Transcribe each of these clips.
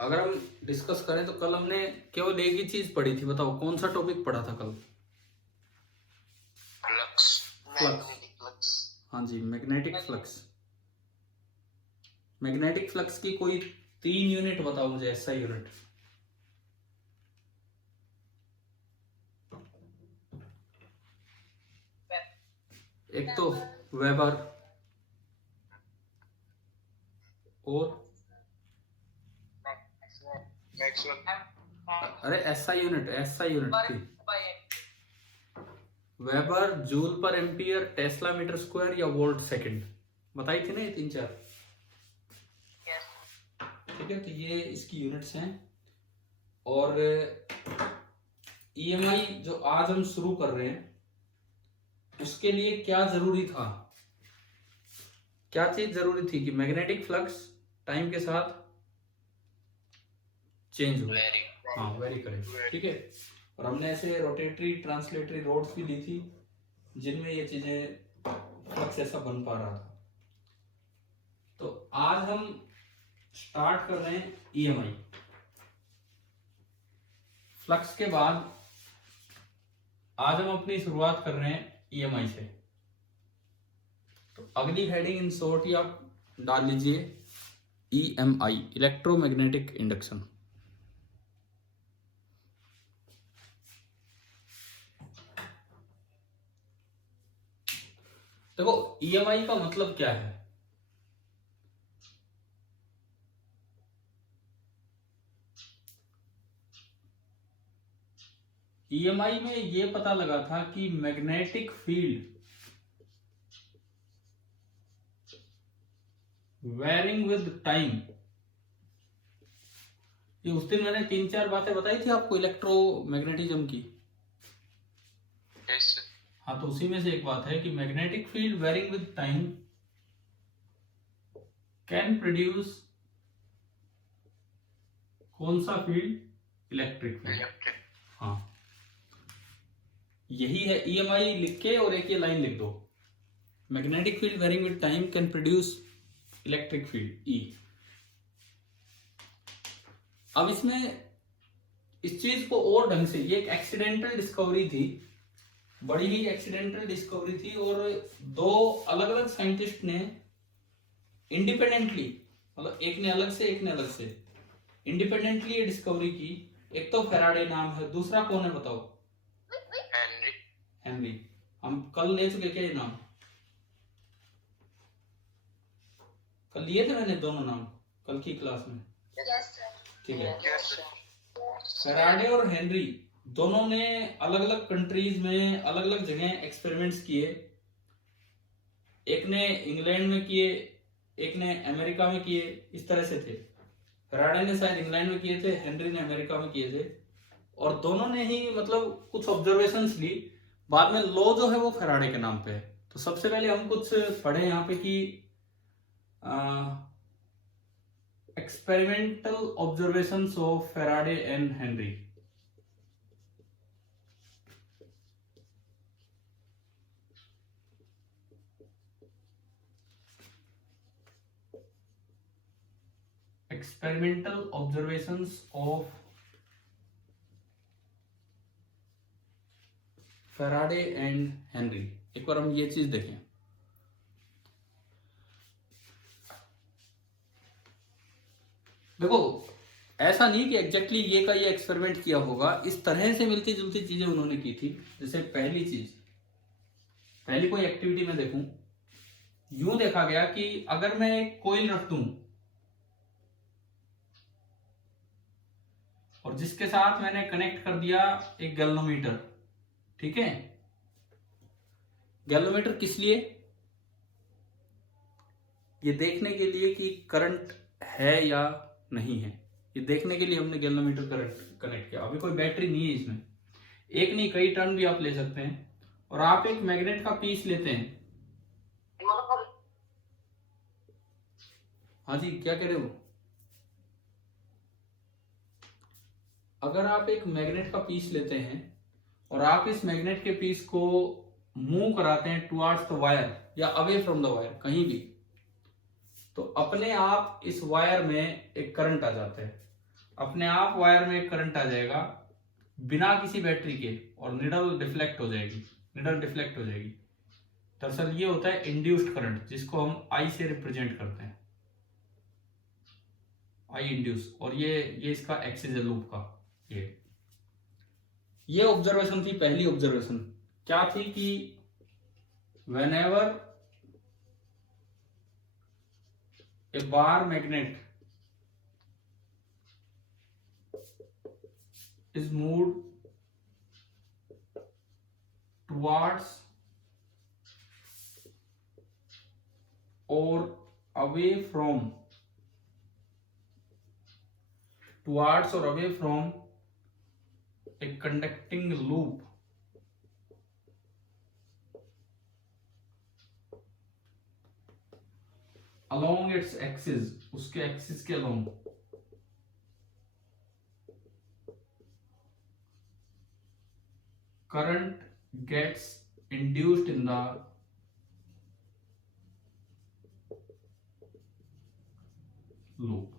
अगर हम डिस्कस करें तो कल हमने केवल एक ही चीज पढ़ी थी, बताओ कौन सा टॉपिक पढ़ा था कल? Flux, magnetic flux. हाँ जी, मैग्नेटिक फ्लक्स। मैग्नेटिक फ्लक्स की कोई 3 यूनिट बताओ मुझे, ऐसा यूनिट। एक तो वेबर, और अरे ऐसा यूनिट थी। Weber, joule per ampere, tesla meter square या वोल्ट सेकंड, बताई थी ना ये 3-4। ठीक है, तो ये इसकी यूनिट्स हैं। और ईएमआई जो आज हम शुरू कर रहे हैं उसके लिए क्या जरूरी था, क्या चीज जरूरी थी कि मैग्नेटिक फ्लक्स टाइम के साथ चेंज हो। हाँ, वेरी करेक्ट। ठीक है, और हमने ऐसे रोटेटरी ट्रांसलेटरी रोड्स भी ली थी जिनमें ये चीजें फ्लक्स ऐसा बन पा रहा था। तो आज हम स्टार्ट कर रहे हैं ईएमआई। फ्लक्स के बाद आज हम अपनी शुरुआत कर रहे हैं ईएमआई से। तो अगली हेडिंग इन शॉर्ट ही आप डाल लीजिए ईएमआई, इलेक्ट्रोमैग्नेटिक इंडक्शन। देखो ईएमआई का मतलब क्या है? ईएमआई में ये पता लगा था कि magnetic field varying with time. ये उस दिन मैंने 3-4 बातें बताई थी आपको इलेक्ट्रोमैग्नेटिज्म की। yes, हाँ, तो उसी में से एक बात है कि magnetic field varying with time can produce कौन सा फील्ड? Electric field. हाँ, यही है ईएमआई लिख के और एक ये लाइन लिख दो, magnetic field varying with time can produce electric field E. अब इसमें इस चीज को और ढंग से, ये एक एक्सीडेंटल डिस्कवरी थी, बड़ी ही एक्सीडेंटल डिस्कवरी थी, और 2 अलग अलग साइंटिस्ट ने इंडिपेंडेंटली, मतलब एक ने अलग से एक ने अलग से इंडिपेंडेंटली ये डिस्कवरी की। एक तो फैराडे नाम है, दूसरा कौन है बताओ? हेनरी। हम कल ले चुके क्या ये नाम? कल लिए थे मैंने दोनों नाम कल की क्लास में। ठीक है, फैराडे और हेनरी दोनों ने अलग अलग कंट्रीज में अलग अलग जगह एक्सपेरिमेंट्स किए। एक ने इंग्लैंड में किए, एक ने अमेरिका में किए, इस तरह से थे। फैराडे ने शायद इंग्लैंड में किए थे, हेनरी ने अमेरिका में किए थे, और दोनों ने ही मतलब कुछ ऑब्जर्वेशंस ली। बाद में लॉ जो है वो फैराडे के नाम पे है। तो सबसे पहले हम कुछ पढ़े यहाँ पे कि experimental observations of Faraday and Henry. Experimental observations of Faraday and Henry. एक बार हम ये चीज देखें। देखो ऐसा नहीं कि एग्जैक्टली ये का ये एक्सपेरिमेंट किया होगा, इस तरह से मिलती जुलती चीजें उन्होंने की थी। जैसे पहली चीज, पहली कोई एक्टिविटी में देखूं, यूं देखा गया कि अगर मैं एक कोयल रख दूं और जिसके साथ मैंने कनेक्ट कर दिया एक गैल्वेनोमीटर। ठीक है, गैल्वेनोमीटर किस लिए? ये देखने के लिए कि करंट है या नहीं है, ये देखने के लिए हमने गैल्वेनोमीटर कनेक्ट किया। अभी कोई बैटरी नहीं है इसमें, एक नहीं कई टर्न भी आप ले सकते हैं। और आप एक मैग्नेट का पीस लेते हैं। हाँ जी, क्या कह रहे हो? अगर आप एक मैग्नेट का पीस लेते हैं और आप इस मैग्नेट के पीस को मूव कराते हैं टुवर्ड्स द वायर या अवे फ्रॉम द वायर, कहीं भी, तो अपने आप इस वायर में एक करंट आ जाता है। अपने आप वायर में एक करंट आ जाएगा बिना किसी बैटरी के, और निडल डिफ्लेक्ट हो जाएगी, निडल डिफ्लेक्ट हो जाएगी। दरअसल ये होता है इंड्यूस्ड करंट, जिसको हम आई से रिप्रेजेंट करते हैं, आई इंड्यूस। और ये इसका एक्सिस है लूप का। ये ऑब्जर्वेशन थी, पहली ऑब्जर्वेशन क्या थी कि whenever a bar magnet is moved towards or away from a conducting loop, along its axis, उसके एक्सिस के along, current gets induced in the loop।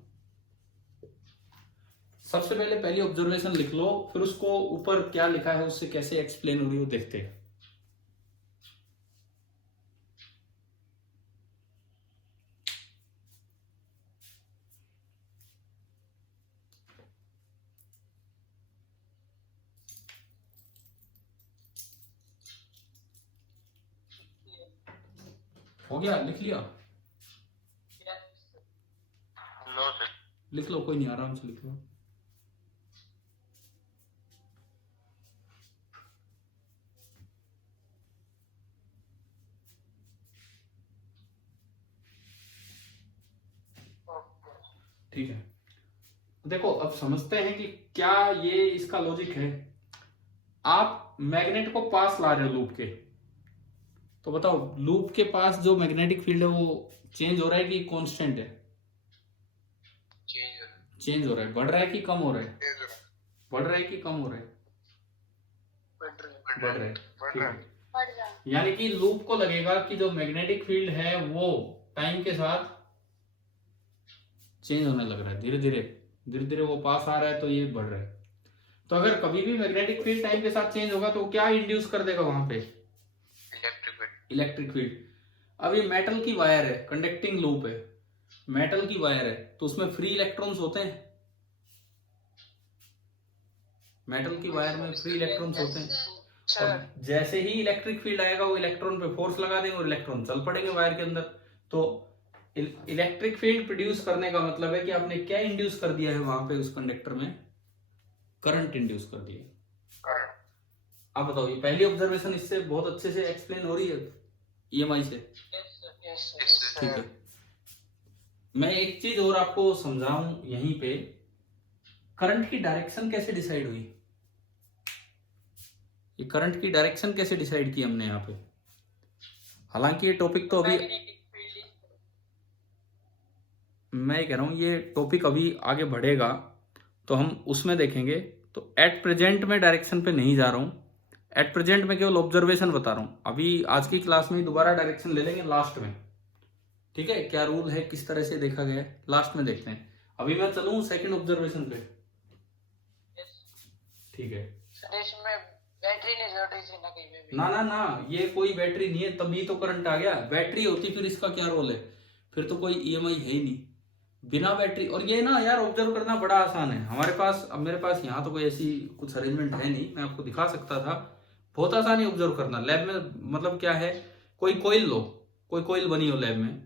सबसे पहले पहली ऑब्जर्वेशन लिख लो, फिर उसको ऊपर क्या लिखा है उससे कैसे एक्सप्लेन हो रही है देखते हैं। हो गया, लिख लिया? No sir. लिख लो, कोई नहीं, आराम से लिख लो। ठीक है, देखो अब समझते हैं कि क्या ये इसका लॉजिक है। आप मैग्नेट को पास ला रहे हो लूप के, तो बताओ लूप के पास जो मैग्नेटिक फील्ड है वो चेंज हो रहा है कि कांस्टेंट है? चेंज हो रहा है। बढ़ रहा है कि कम हो रहा है? बढ़ रहा है कि कम हो रहा है? बढ़ रहा है। ठीक है, यानी कि लूप को लगेगा कि जो मैग्नेटिक फील्ड है वो टाइम के साथ चेंज होने लग रहा है, धीरे धीरे वो पास आ रहा है, तो ये बढ़ रहा है। तो अगर कभी भी मैग्नेटिक फील्ड टाइम के साथ चेंज होगा तो क्या इंड्यूस कर देगा वहां पे? Electric field. अब ये मेटल की वायर है, कंडक्टिंग लूप है, मेटल की वायर है, तो उसमें फ्री इलेक्ट्रॉन्स होते हैं। मेटल की वायर में फ्री इलेक्ट्रॉन्स होते हैं, और जैसे ही इलेक्ट्रिक फील्ड आएगा वो इलेक्ट्रॉन पे फोर्स लगा देंगे और इलेक्ट्रॉन चल पड़ेंगे वायर के अंदर। तो इलेक्ट्रिक फील्ड प्रोड्यूस करने का मतलब है कि आपने क्या इंड्यूस कर दिया है वहां पे, उस कंडक्टर में करंट इंड्यूस कर दिया। अब बताओ, ये पहली ऑब्जर्वेशन इससे बहुत अच्छे से एक्सप्लेन हो रही है ईएमआई से? ठीक है, मैं एक चीज और आपको समझाऊं यहीं पे, करंट की डायरेक्शन कैसे डिसाइड हुई? ये करंट की डायरेक्शन कैसे डिसाइड की हमने यहाँ पे? हालांकि ये टॉपिक तो अभी, मैं कह रहा हूं ये टॉपिक अभी आगे बढ़ेगा तो हम उसमें देखेंगे। तो एट प्रेजेंट में डायरेक्शन पे नहीं जा रहा हूं, एट प्रेजेंट में केवल ऑब्जर्वेशन बता रहा हूं। अभी आज की क्लास में दोबारा डायरेक्शन ले लेंगे लास्ट में, ठीक है? क्या रूल है, किस तरह से देखा गया है, लास्ट में देखते हैं। अभी मैं चलूं सेकंड ऑब्जर्वेशन पे, ठीक है? इसमें बैटरी नहीं जोड़ रही थी ना कहीं पे भी? ना, ये कोई बैटरी नहीं है, तभी तो करंट आ गया। बैटरी होती फिर इसका क्या रोल है? फिर तो कोई ईएमआई है ही नहीं बिना बैटरी। और ये ना यार ऑब्जर्व करना बड़ा आसान है हमारे पास। अब मेरे पास यहाँ तो कोई ऐसी कुछ अरेंजमेंट है नहीं, मैं आपको दिखा सकता था। बहुत आसान है ऑब्जर्व करना लैब में। मतलब क्या है, कोई कोइल लो, कोई कोइल बनी हो लैब में,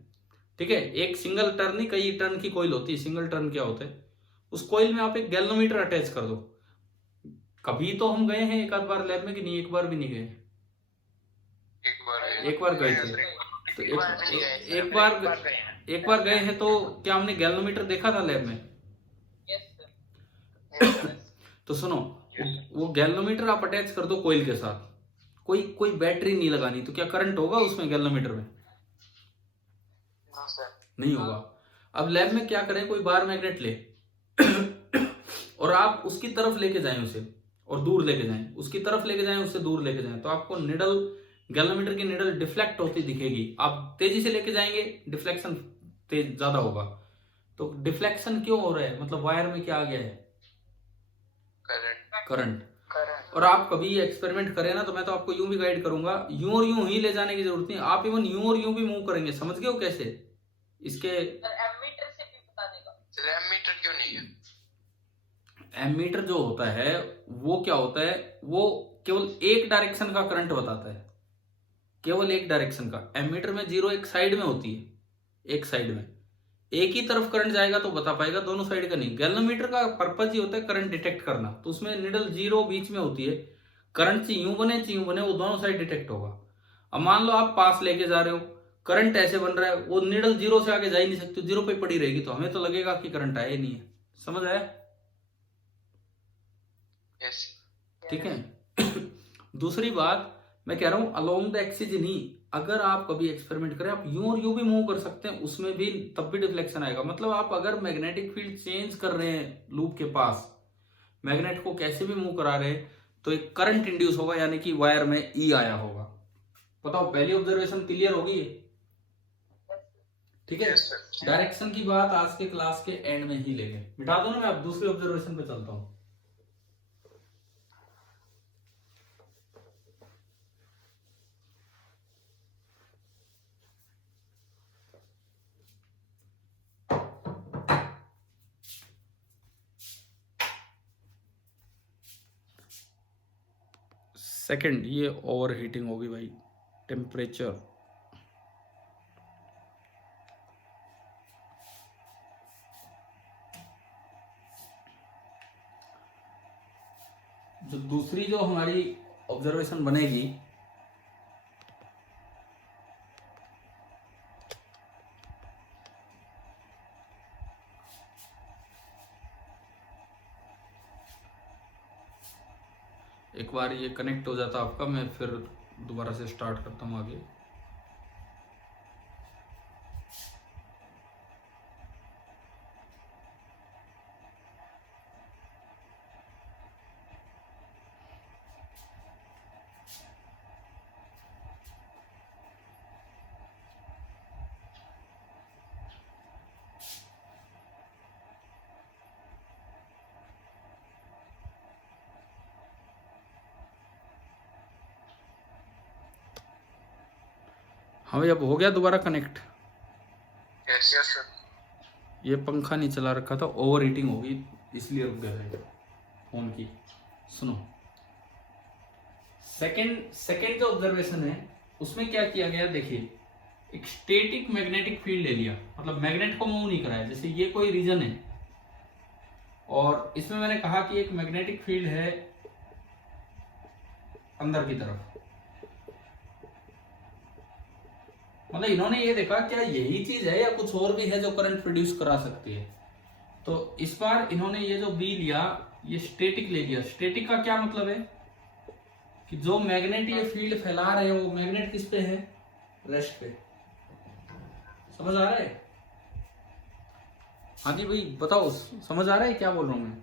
ठीक है? एक सिंगल टर्न नहीं, कई टर्न की कोइल होती है। सिंगल टर्न क्या होता है? उस कोइल में आप एक गैल्वेनोमीटर अटैच कर दो। कभी तो हम गए हैं एक आध बार लैब में कि नहीं? एक बार भी नहीं गए? एक बार गए थे। तो एक बार गए हैं, तो क्या हमने गैल्वेनोमीटर देखा था लैब में? तो सुनो, वो गैल्वेनोमीटर आप अटैच कर दो कोइल के साथ, कोई बैटरी नहीं लगानी, तो क्या करंट होगा उसमें गैल्वेनोमीटर में? नहीं होगा। अब लैब में क्या करें, कोई बार मैग्नेट ले और आप उसकी तरफ लेके जाएं उसे, और दूर लेके जाएं, उसकी तरफ लेके जाएं, उससे दूर लेके जाएं, तो आपको निडल, गैल्वेनोमीटर की निडल डिफ्लेक्ट होती दिखेगी। आप तेजी से लेके जाएंगे, डिफ्लेक्शन तेज ज्यादा होगा। तो डिफ्लेक्शन क्यों हो रहा है? मतलब वायर में क्या आ गया है? करंट। और आप कभी ये एक्सपेरिमेंट करें ना, तो मैं तो आपको यूं भी गाइड करूंगा, यूं और यूं ही ले जाने की जरूरत नहीं, आप इवन यूं और यूं भी मूव करेंगे। समझ गए हो कैसे? इसके एमीटर से भी बता देगा। एमीटर क्यों नहीं है? एमीटर जो होता है वो क्या होता है, वो केवल एक डायरेक्शन का करंट बताता है, केवल एक डायरेक्शन का। एमीटर में जीरो एक साइड में होती है, एक साइड में एक ही तरफ करंट जाएगा तो बता पाएगा, दोनों साइड का नहीं। गैल्वेनोमीटर का पर्पज ही होता है करंट डिटेक्ट करना, तो उसमें निडल जीरो बीच में होती है, करंट चाहिए यूं बने वो दोनों साइड डिटेक्ट होगा। अब मान लो आप पास लेके जा रहे हो, करंट ऐसे बन रहा है, वो निडल जीरो से आगे जा ही नहीं सकती, जीरो पे पड़ी रहेगी, तो हमें तो लगेगा कि करंट आया ही नहीं है। समझ आया? ठीक है। दूसरी बात मैं कह रहा हूं अलोंग द एक्सिस नहीं, अगर आप कभी एक्सपेरिमेंट करें, आप यूं और यूं भी मूव कर सकते हैं, उसमें भी तब भी डिफ्लेक्शन आएगा। मतलब आप अगर मैग्नेटिक फील्ड चेंज कर रहे हैं लूप के पास, मैग्नेट को कैसे भी मूव करा रहे हैं, तो एक करंट इंड्यूस होगा, यानी कि वायर में ई आया होगा। बताओ, पहली ऑब्जर्वेशन क्लियर होगी? ठीक है। डायरेक्शन की बात आज के क्लास के एंड में ही लेंगे, मिटा दो ना, मैं अब दूसरी ऑब्जर्वेशन पे चलता हूं। सेकंड, ये ओवर हीटिंग होगी भाई, टेम्परेचर। जो दूसरी जो हमारी ऑब्जर्वेशन बनेगी, एक बार ये कनेक्ट हो जाता आपका, मैं फिर दोबारा से स्टार्ट करता हूँ आगे। हाँ भाई, अब हो गया दोबारा कनेक्ट। Yes sir. ये पंखा नहीं चला रखा था, ओवर हीटिंग होगी इसलिए रुक गया था फोन की। सुनो, सेकंड जो ऑब्जर्वेशन है उसमें क्या किया गया, देखिए, एक स्टैटिक मैग्नेटिक फील्ड ले लिया, मतलब मैग्नेट को मूव नहीं कराया। जैसे ये कोई रीजन है और इसमें मैंने कहा कि एक मैग्नेटिक फील्ड है अंदर की तरफ, मतलब इन्होंने ये देखा क्या यही चीज है या कुछ और भी है जो करंट प्रोड्यूस करा सकती है। तो इस बार इन्होंने ये जो बी लिया, ये स्टैटिक ले लिया। स्टैटिक का क्या मतलब है कि जो मैग्नेट ये फील्ड फैला रहे हैं वो मैग्नेट किस पे है, रेस्ट पे। समझ आ रहा है? हाँ जी भाई बताओ, समझ आ रहा है क्या बोल रहा हूँ मैं?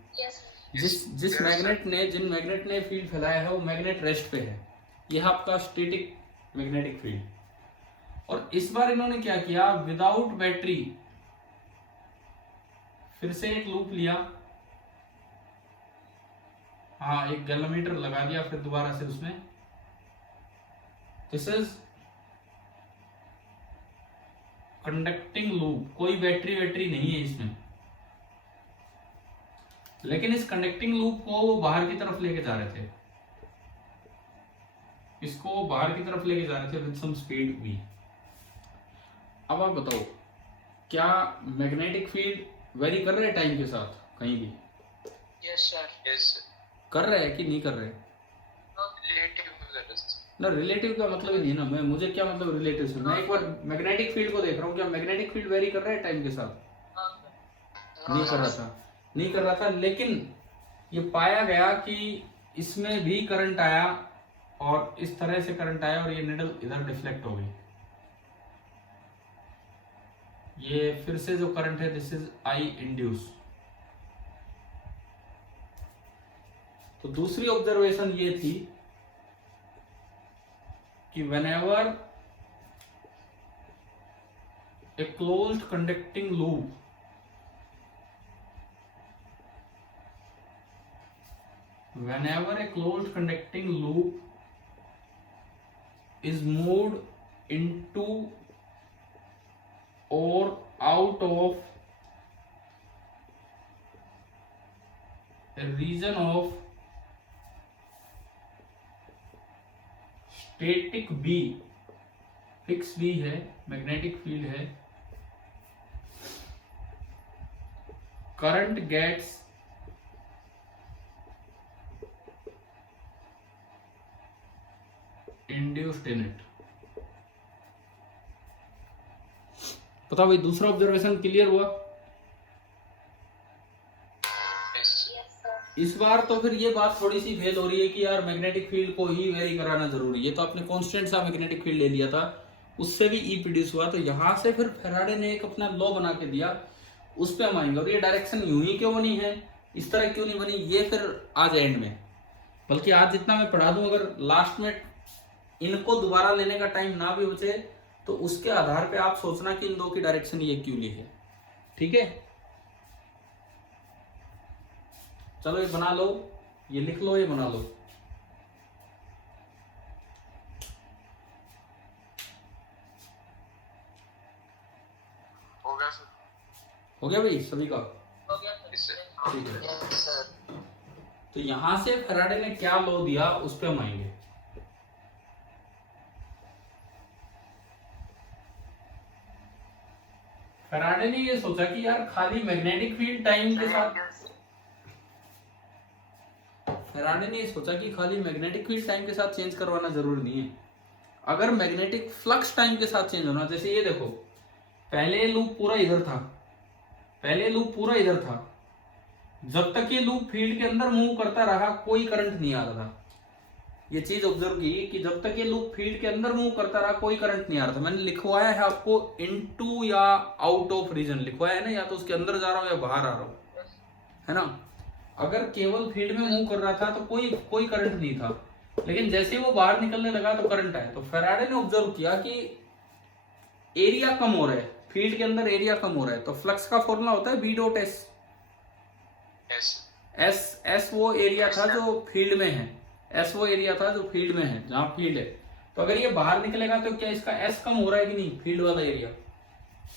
जिस मैग्नेट ने, जिन मैग्नेट ने फील्ड फैलाया है वो मैग्नेट रेस्ट पे है। यह आपका स्टैटिक मैग्नेटिक फील्ड। और इस बार इन्होंने क्या किया, विदाउट बैटरी फिर से एक लूप लिया, हाँ एक गैल्वेनोमीटर लगा दिया फिर दोबारा से उसमें। दिस इज कंडक्टिंग लूप, कोई बैटरी नहीं है इसमें, लेकिन इस कंडक्टिंग लूप को वो बाहर की तरफ लेके जा रहे थे, इसको बाहर की तरफ लेके जा रहे थे विद सम स्पीड v। अब आप बताओ, क्या मैग्नेटिक फील्ड वेरी कर रहे हैं टाइम के साथ कहीं भी? Yes sir. यस कर रहे हैं कि नहीं कर रहे? ना रिलेटिव का मतलब ही नहीं ना, मैं मुझे क्या मतलब रिलेटिव से, मैं एक बार मैग्नेटिक फील्ड को देख रहा हूँ, क्या मैग्नेटिक फील्ड वेरी कर रहा है टाइम के साथ? नहीं कर रहा था, लेकिन ये पाया गया कि इसमें भी करंट आया और इस तरह से करंट आया और ये निडल इधर डिफ्लेक्ट हो गई। ये फिर से जो करंट है दिस इज आई इंड्यूस। तो दूसरी ऑब्जर्वेशन ये थी कि whenever a closed conducting loop whenever a closed conducting loop is moved into or out of a region of static B, fix B है, मैग्नेटिक फील्ड है, current gets induced in it. बताओ भाई, दूसरा observation clear हुआ? इस बार तो फिर ये बात थोड़ी सी फेल हो रही है कि यार मैग्नेटिक फील्ड को ही वेरी कराना जरूरी है। तो आपने कांस्टेंट सा मैग्नेटिक फील्ड ले लिया था, उससे भी ई प्रोड्यूस हुआ, तो यहां से फिर फैराडे ने एक अपना लॉ बना के दिया, उस पे हम आएंगे। और ये डायरेक्शन यूं ही क्यों बनी है, इस तरह क्यों नहीं बनी, ये फिर आज एंड में, बल्कि आज जितना मैं पढ़ा दूं, अगर लास्ट में इनको दोबारा लेने का टाइम ना भी बचे तो उसके आधार पे आप सोचना कि इन दो की डायरेक्शन ये क्यों ली है। ठीक है, चलो ये बना लो, ये लिख लो, ये बना लो। हो गया सर? हो गया भाई सभी का? हो गया सर। ठीक है, तो यहां से फैराडे ने क्या लॉ दिया उस पे हम आएंगे। फैराडे ने ये सोचा कि यार खाली मैग्नेटिक फील्ड टाइम के साथ, फैराडे ने ये सोचा कि खाली मैग्नेटिक फील्ड टाइम के साथ चेंज करवाना जरूरी नहीं है, अगर मैग्नेटिक फ्लक्स टाइम के साथ चेंज होना। जैसे ये देखो, पहले लूप पूरा इधर था, पहले लूप पूरा इधर था, जब तक ये लूप फील्ड के अंदर मूव करता रहा कोई करंट नहीं आ रहा था। ये चीज ऑब्जर्व की कि जब तक ये लूप फील्ड के अंदर मूव करता रहा कोई करंट नहीं आ रहा था। मैंने लिखवाया है आपको इनटू या आउट ऑफ रीजन लिखवाया है ना, या तो उसके अंदर जा रहा हूं या बाहर आ रहा हूं, है ना। अगर केवल फील्ड में मूव कर रहा था तो कोई करंट नहीं था, लेकिन जैसे ही वो बाहर निकलने लगा तो करंट आया। तो फैराडे ने ऑब्जर्व किया कि एरिया कम हो रहा है, फील्ड के अंदर एरिया कम हो रहा है, तो फ्लक्स का फॉर्मूला होता है बी डॉट एस। एस वो एरिया था जो फील्ड में है, एस वो एरिया था जो फील्ड में है, जहां फील्ड है। तो अगर ये बाहर निकलेगा तो क्या इसका एस कम हो रहा है कि नहीं, फील्ड वाला एरिया?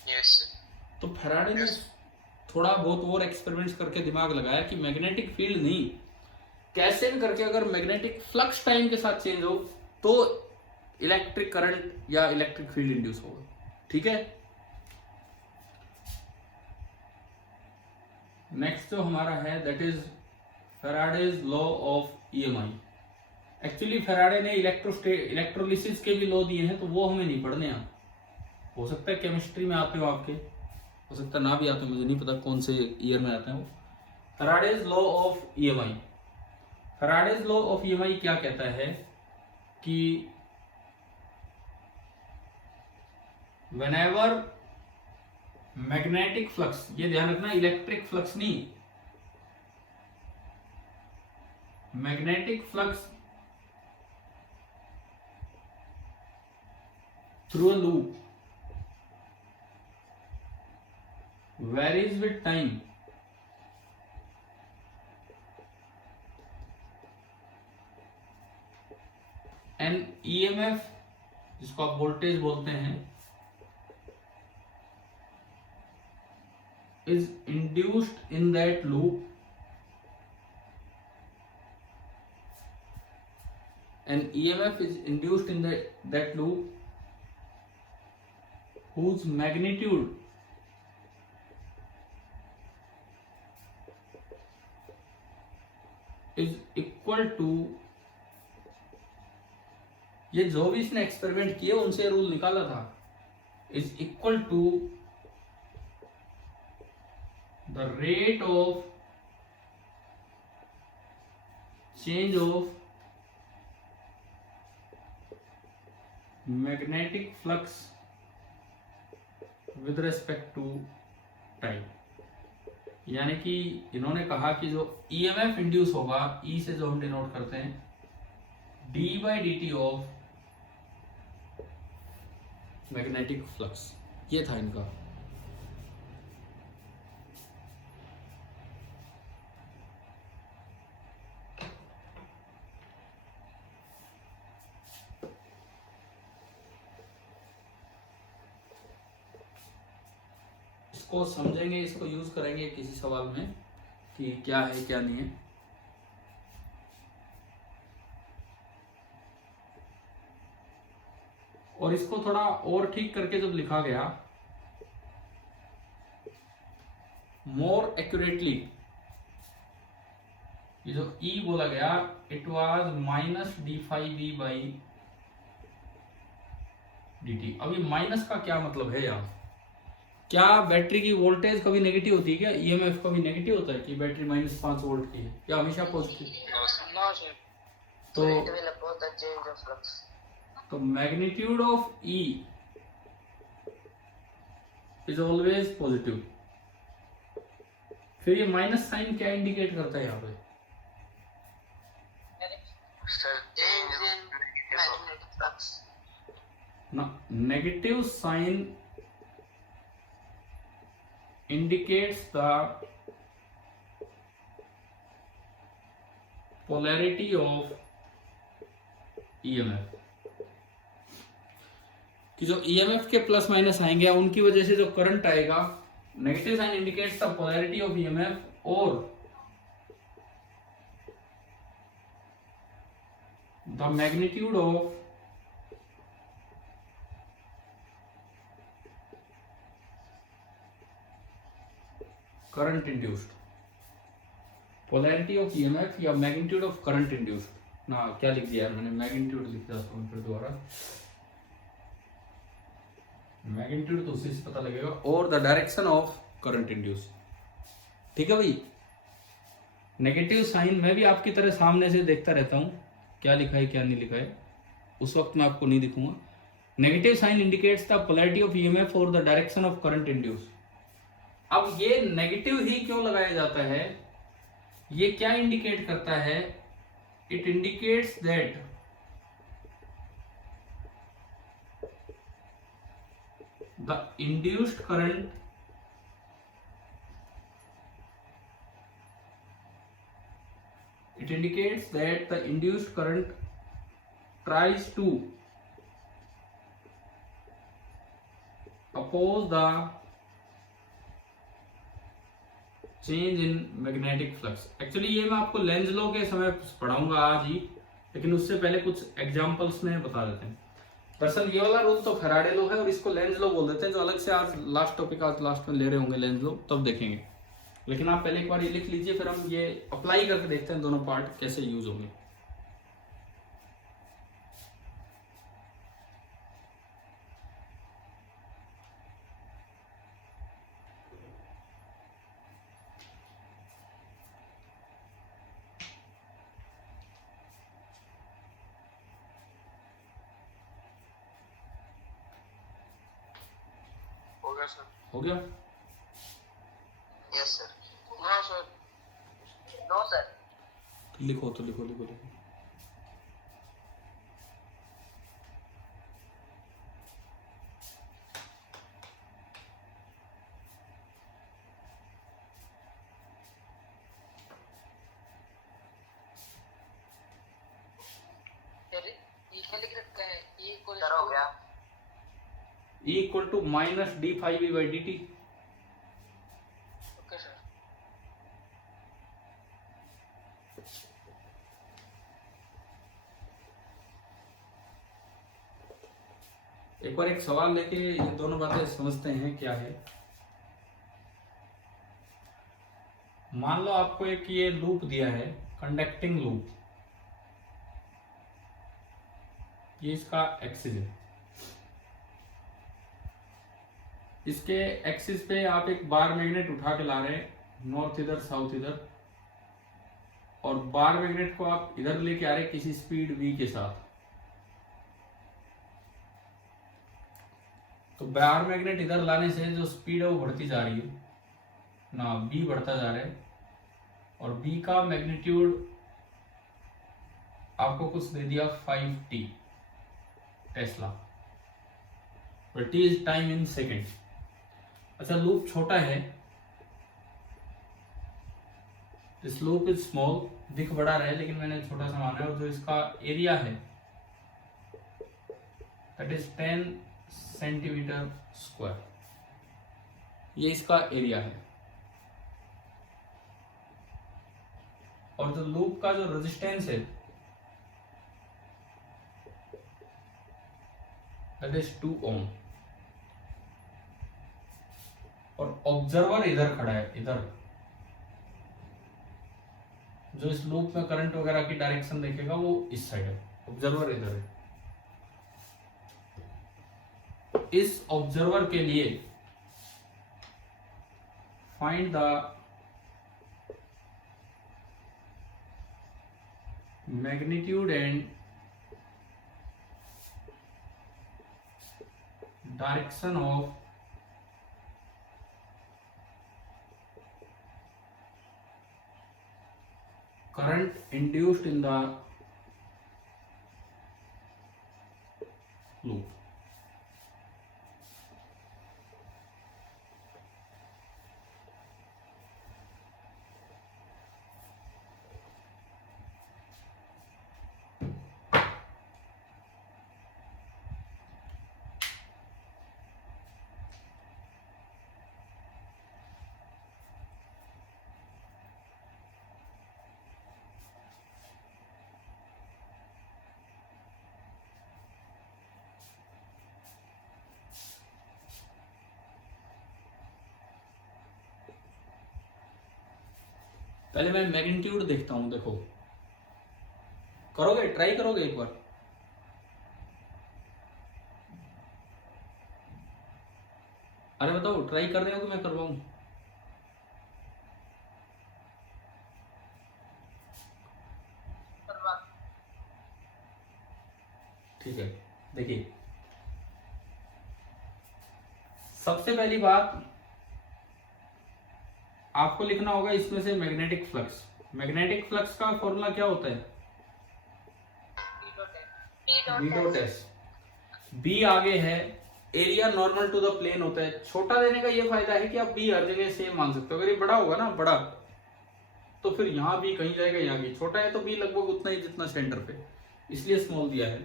यस। तो फैराडे ने थोड़ा बहुत और एक्सपेरिमेंट्स करके दिमाग लगाया कि मैग्नेटिक फील्ड नहीं, कैसे भी करके अगर मैग्नेटिक फ्लक्स टाइम के साथ चेंज हो तो इलेक्ट्रिक करंट या इलेक्ट्रिक फील्ड इंड्यूस होगा। ठीक है, नेक्स्ट जो हमारा है that is Faraday's law of EMI. Actually Faraday ने इलेक्ट्रोलिसिस के भी लॉ दिए हैं, तो वो हमें नहीं पढ़ने हैं। हो सकता है केमिस्ट्री में आते हो आपके, हो सकता है ना भी आते हो, मुझे नहीं पता कौन से ईयर में आते हैं वो। Faraday's law of EMI, Faraday's law of EMI क्या कहता है कि व्हेनेवर मैग्नेटिक फ्लक्स, ये ध्यान रखना इलेक्ट्रिक फ्लक्स नहीं, magnetic flux through a loop varies with time, and EMF जिसको आप वोल्टेज बोलते हैं is induced in that loop, and EMF is induced in that loop whose magnitude is equal to, ये जो भी इसने एक्सपेरिमेंट किए उनसे रूल निकाला था, is equal to the rate of change of magnetic flux with respect to time। यानी कि इन्होंने कहा कि जो ईएमएफ इंड्यूस होगा, ई से जो हम डिनोट करते हैं D by D T of magnetic flux, ये था इनका। इसको समझेंगे, इसको यूज करेंगे किसी सवाल में कि क्या है क्या नहीं है। और इसको थोड़ा और ठीक करके जब लिखा गया मोर एक्यूरेटली, ये जो ई बोला गया, इट वाज माइनस d∅v/dt। अब ये माइनस का क्या मतलब है यार? क्या बैटरी की वोल्टेज कभी नेगेटिव होती है क्या? ईएमएफ कभी नेगेटिव होता है कि बैटरी -5 वोल्ट की है या हमेशा पॉजिटिव? तो magnitude of E is always positive. फिर ये माइनस साइन क्या इंडिकेट करता है यहाँ पे? Negative sign indicates the polarity of EMF, कि जो EMF के प्लस माइनस आएंगे उनकी वजह से जो करंट आएगा, negative sign indicates the polarity of EMF और the magnitude of current induced. Polarity of EMF या मैग्नीट्यूड ऑफ करंट इंड्यूस्ड ना, क्या लिख दिया मैंने? मैग्नीट्यूड लिख दिया था फिर दोबारा। मैग्नीट्यूड तो उसी से पता लगेगा, और the direction of current induce. ठीक है भाई। नेगेटिव साइन मैं भी आपकी तरह सामने से देखता रहता हूं क्या लिखा है क्या नहीं लिखा है, उस वक्त मैं आपको नहीं दिखूंगा। Negative sign indicates the polarity of EMF और the direction of current induce. अब ये नेगेटिव ही क्यों लगाया जाता है? ये क्या इंडिकेट करता है? It indicates that the induced current tries to oppose the change in magnetic flux. Actually ये मैं आपको लेंज लॉ के समय पढ़ाऊंगा आज ही, लेकिन उससे पहले कुछ एग्जांपल्स में बता देते हैं। दरअसल ये वाला रूल तो फैराडे लॉ है और इसको लेंज लॉ बोल देते हैं, जो अलग से आज लास्ट टॉपिक आज लास्ट में ले रहे होंगे लेंज लॉ, तब देखेंगे। लेकिन आप पहले एक बार ये लिख लीजिए, फिर हम ये अप्लाई करके देखते हैं दोनों पार्ट कैसे यूज होंगे। हो गया? Yes sir. No sir. No sir. लिखो तो लिखो लिखो लिखो। हो गया E equal to minus d∅v/dt। Okay sir. एक बार एक सवाल लेके ये दोनों बातें समझते हैं क्या है। मान लो आपको एक ये लूप दिया है, कंडक्टिंग लूप, ये इसका एक्सिस है। इसके एक्सिस पे आप एक बार मैग्नेट उठा के ला रहे हैं, नॉर्थ इधर साउथ इधर, और बार मैग्नेट को आप इधर लेके आ रहे हैं किसी स्पीड v के साथ। तो बार मैग्नेट इधर लाने से जो स्पीड है वो बढ़ती जा रही है ना, b बढ़ता जा रहा है, और b का मैग्नीट्यूड आपको कुछ दे दिया 5t टेस्ला, पर t is time in second. अच्छा, लूप छोटा है, दिस लूप इज स्मॉल, दिख बड़ा रहा है लेकिन मैंने छोटा सा माना है, और जो इसका एरिया है दैट इज 10 सेंटीमीटर स्क्वायर। ये इसका एरिया है। और जो लूप का जो रेजिस्टेंस है दैट इज 2 ओम। और ऑब्जर्वर इधर खड़ा है, इधर जो इस लूप में करंट वगैरह की डायरेक्शन देखेगा वो इस साइड है, ऑब्जर्वर इधर है। इस ऑब्जर्वर के लिए find the magnitude and direction of current induced in the loop। पहले मैं मैग्नीट्यूड देखता हूं, देखो करोगे, ट्राई करोगे एक बार? अरे बताओ, ट्राई कर रहे हो कि मैं करवाऊं? ठीक है, देखिए सबसे पहली बात आपको लिखना होगा इसमें से मैग्नेटिक फ्लक्स। मैग्नेटिक फ्लक्स का फॉर्मूला क्या होता है? B dot S. बी आगे है, area normal to the plane होता है। छोटा देने का ये फायदा है कि आप बी हर जगह सेम मान सकते हो। अगर ये बड़ा होगा ना, बड़ा, तो फिर यहां भी कहीं जाएगा, यहाँ भी। छोटा है तो बी लगभग उतना ही जितना सेंटर पे, इसलिए स्मॉल दिया है।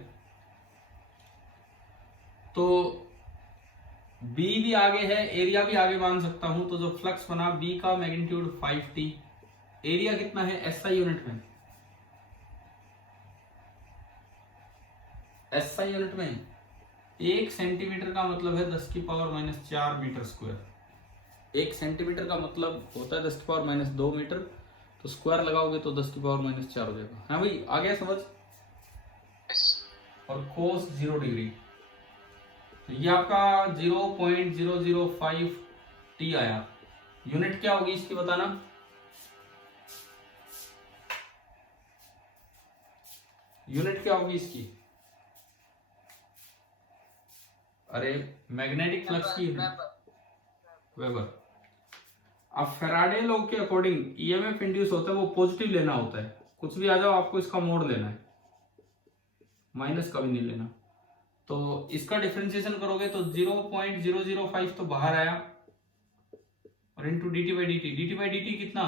तो बी भी आगे है, एरिया भी आगे मान सकता हूं। तो जो फ्लक्स बना बी का मैग्नीट्यूड 5t, एरिया कितना है एसआई यूनिट में? एसआई यूनिट में 1 सेंटीमीटर का मतलब है 10 की पावर -4 मीटर स्क्वायर। 1 सेंटीमीटर का मतलब होता है 10 की पावर -2 मीटर, तो स्क्वायर लगाओगे तो 10 की पावर -4 हो जाएगा। हाँ भाई, आ गया समझ? और कोस 0 डिग्री, तो ये आपका 0.005 t आया। यूनिट क्या होगी इसकी बताना? यूनिट क्या होगी इसकी? अरे मैग्नेटिक फ्लक्स की वेबर। अब फैराडे लॉ के अकॉर्डिंग ईएमएफ इंड्यूस होता है वो पॉजिटिव लेना होता है। कुछ भी आ जाओ, आपको इसका मोड लेना है, माइनस का भी नहीं लेना। तो इसका डिफरेंशिएशन करोगे तो 0.005 तो बाहर आया, और into dt by dt। dt by dt कितना?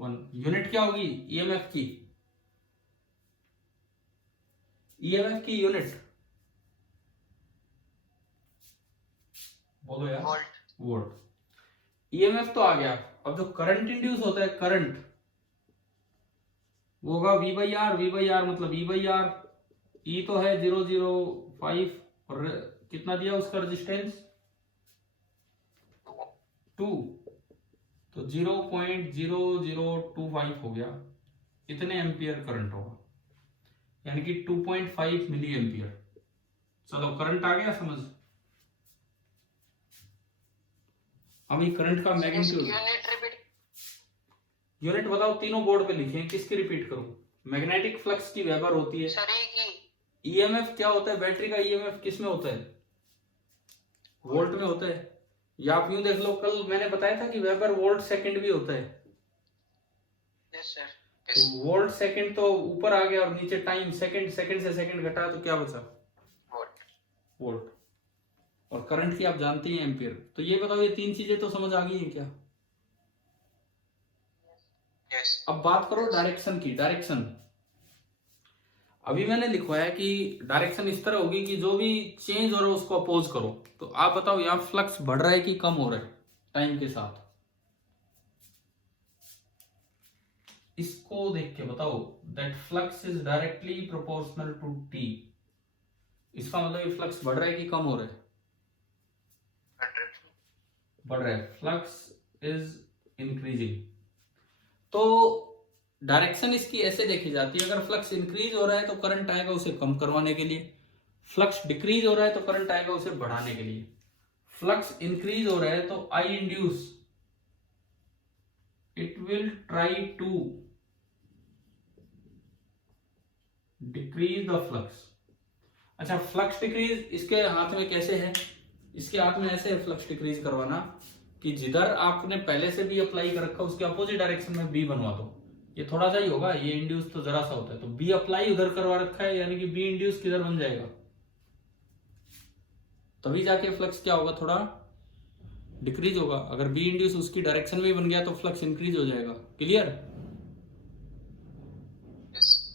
1। यूनिट क्या होगी ईएमएफ की? ईएमएफ की यूनिट बोलो यार। वोल्ट। ईएमएफ तो आ गया। अब जो करंट इंड्यूस होता है, करंट, वो होगा V by R. V by R मतलब E बाई आर। E तो है 0.005, और कितना दिया उसका रेजिस्टेंस? 2, तो 0.0025 हो गया। इतने एम्पियर करंट होगा, यानी कि 2.5 मिली एम्पियर। चलो, करंट आ गया समझ? अब ये करंट का मैग्नीट्यूड, यूनिट बताओ। तीनों बोर्ड पे लिखे हैं, किसकी रिपीट करूं? मैग्नेटिक फ्लक्स की वेबर होती है। ईएमएफ क्या होता है? बैटरी का ईएमएफ किस में होता है? वोल्ट में होता है। या आप यूं देख लो, कल मैंने बताया था कि वेबर वोल्ट सेकंड भी होता है। Yes sir. तो वोल्ट सेकंड तो ऊपर आ गया, और नीचे टाइम सेकंड, सेकंड से सेकंड घटा तो क्या बचा? वोल्ट। और करंट की आप जानते हैं एम्पियर। तो ये बताओ, ये तीन चीजें तो समझ आ गई हैं क्या? अब बात करो डायरेक्शन की। डायरेक्शन, अभी मैंने लिखवाया कि डायरेक्शन इस तरह होगी कि जो भी चेंज हो रहा है उसको अपोज करो। तो आप बताओ यहाँ फ्लक्स बढ़ रहा है कि कम हो रहा है टाइम के साथ? इसको देख के बताओ। That flux is directly proportional to T. इसका मतलब ये फ्लक्स बढ़ रहा है कि कम हो रहा है? बढ़ रहा है। Flux is increasing. तो डायरेक्शन इसकी ऐसे देखी जाती है, अगर फ्लक्स इंक्रीज हो रहा है तो करंट आएगा उसे कम करवाने के लिए, फ्लक्स डिक्रीज हो रहा है तो करंट आएगा उसे बढ़ाने के लिए। फ्लक्स इंक्रीज हो रहा है तो I induce it will try to decrease the flux. अच्छा, फ्लक्स डिक्रीज इसके हाथ में कैसे है? इसके हाथ में ऐसे है फ्लक्स डिक्रीज करवाना कि जिधर आपने पहले से बी अप्लाई कर रखा उसके अपोजिट डायरेक्शन में बी बनवा दो। ये थोड़ा सा ही होगा, ये इंड्यूस तो जरा सा होता है, तो बी अप्लाई उधर करवा रखा है यानी कि बी इंड्यूस किधर बन जाएगा, तभी जाके फ्लक्स क्या होगा, थोड़ा डिक्रीज होगा। अगर बी इंड्यूस उसकी डायरेक्शन में बन गया तो फ्लक्स इंक्रीज हो जाएगा। क्लियर?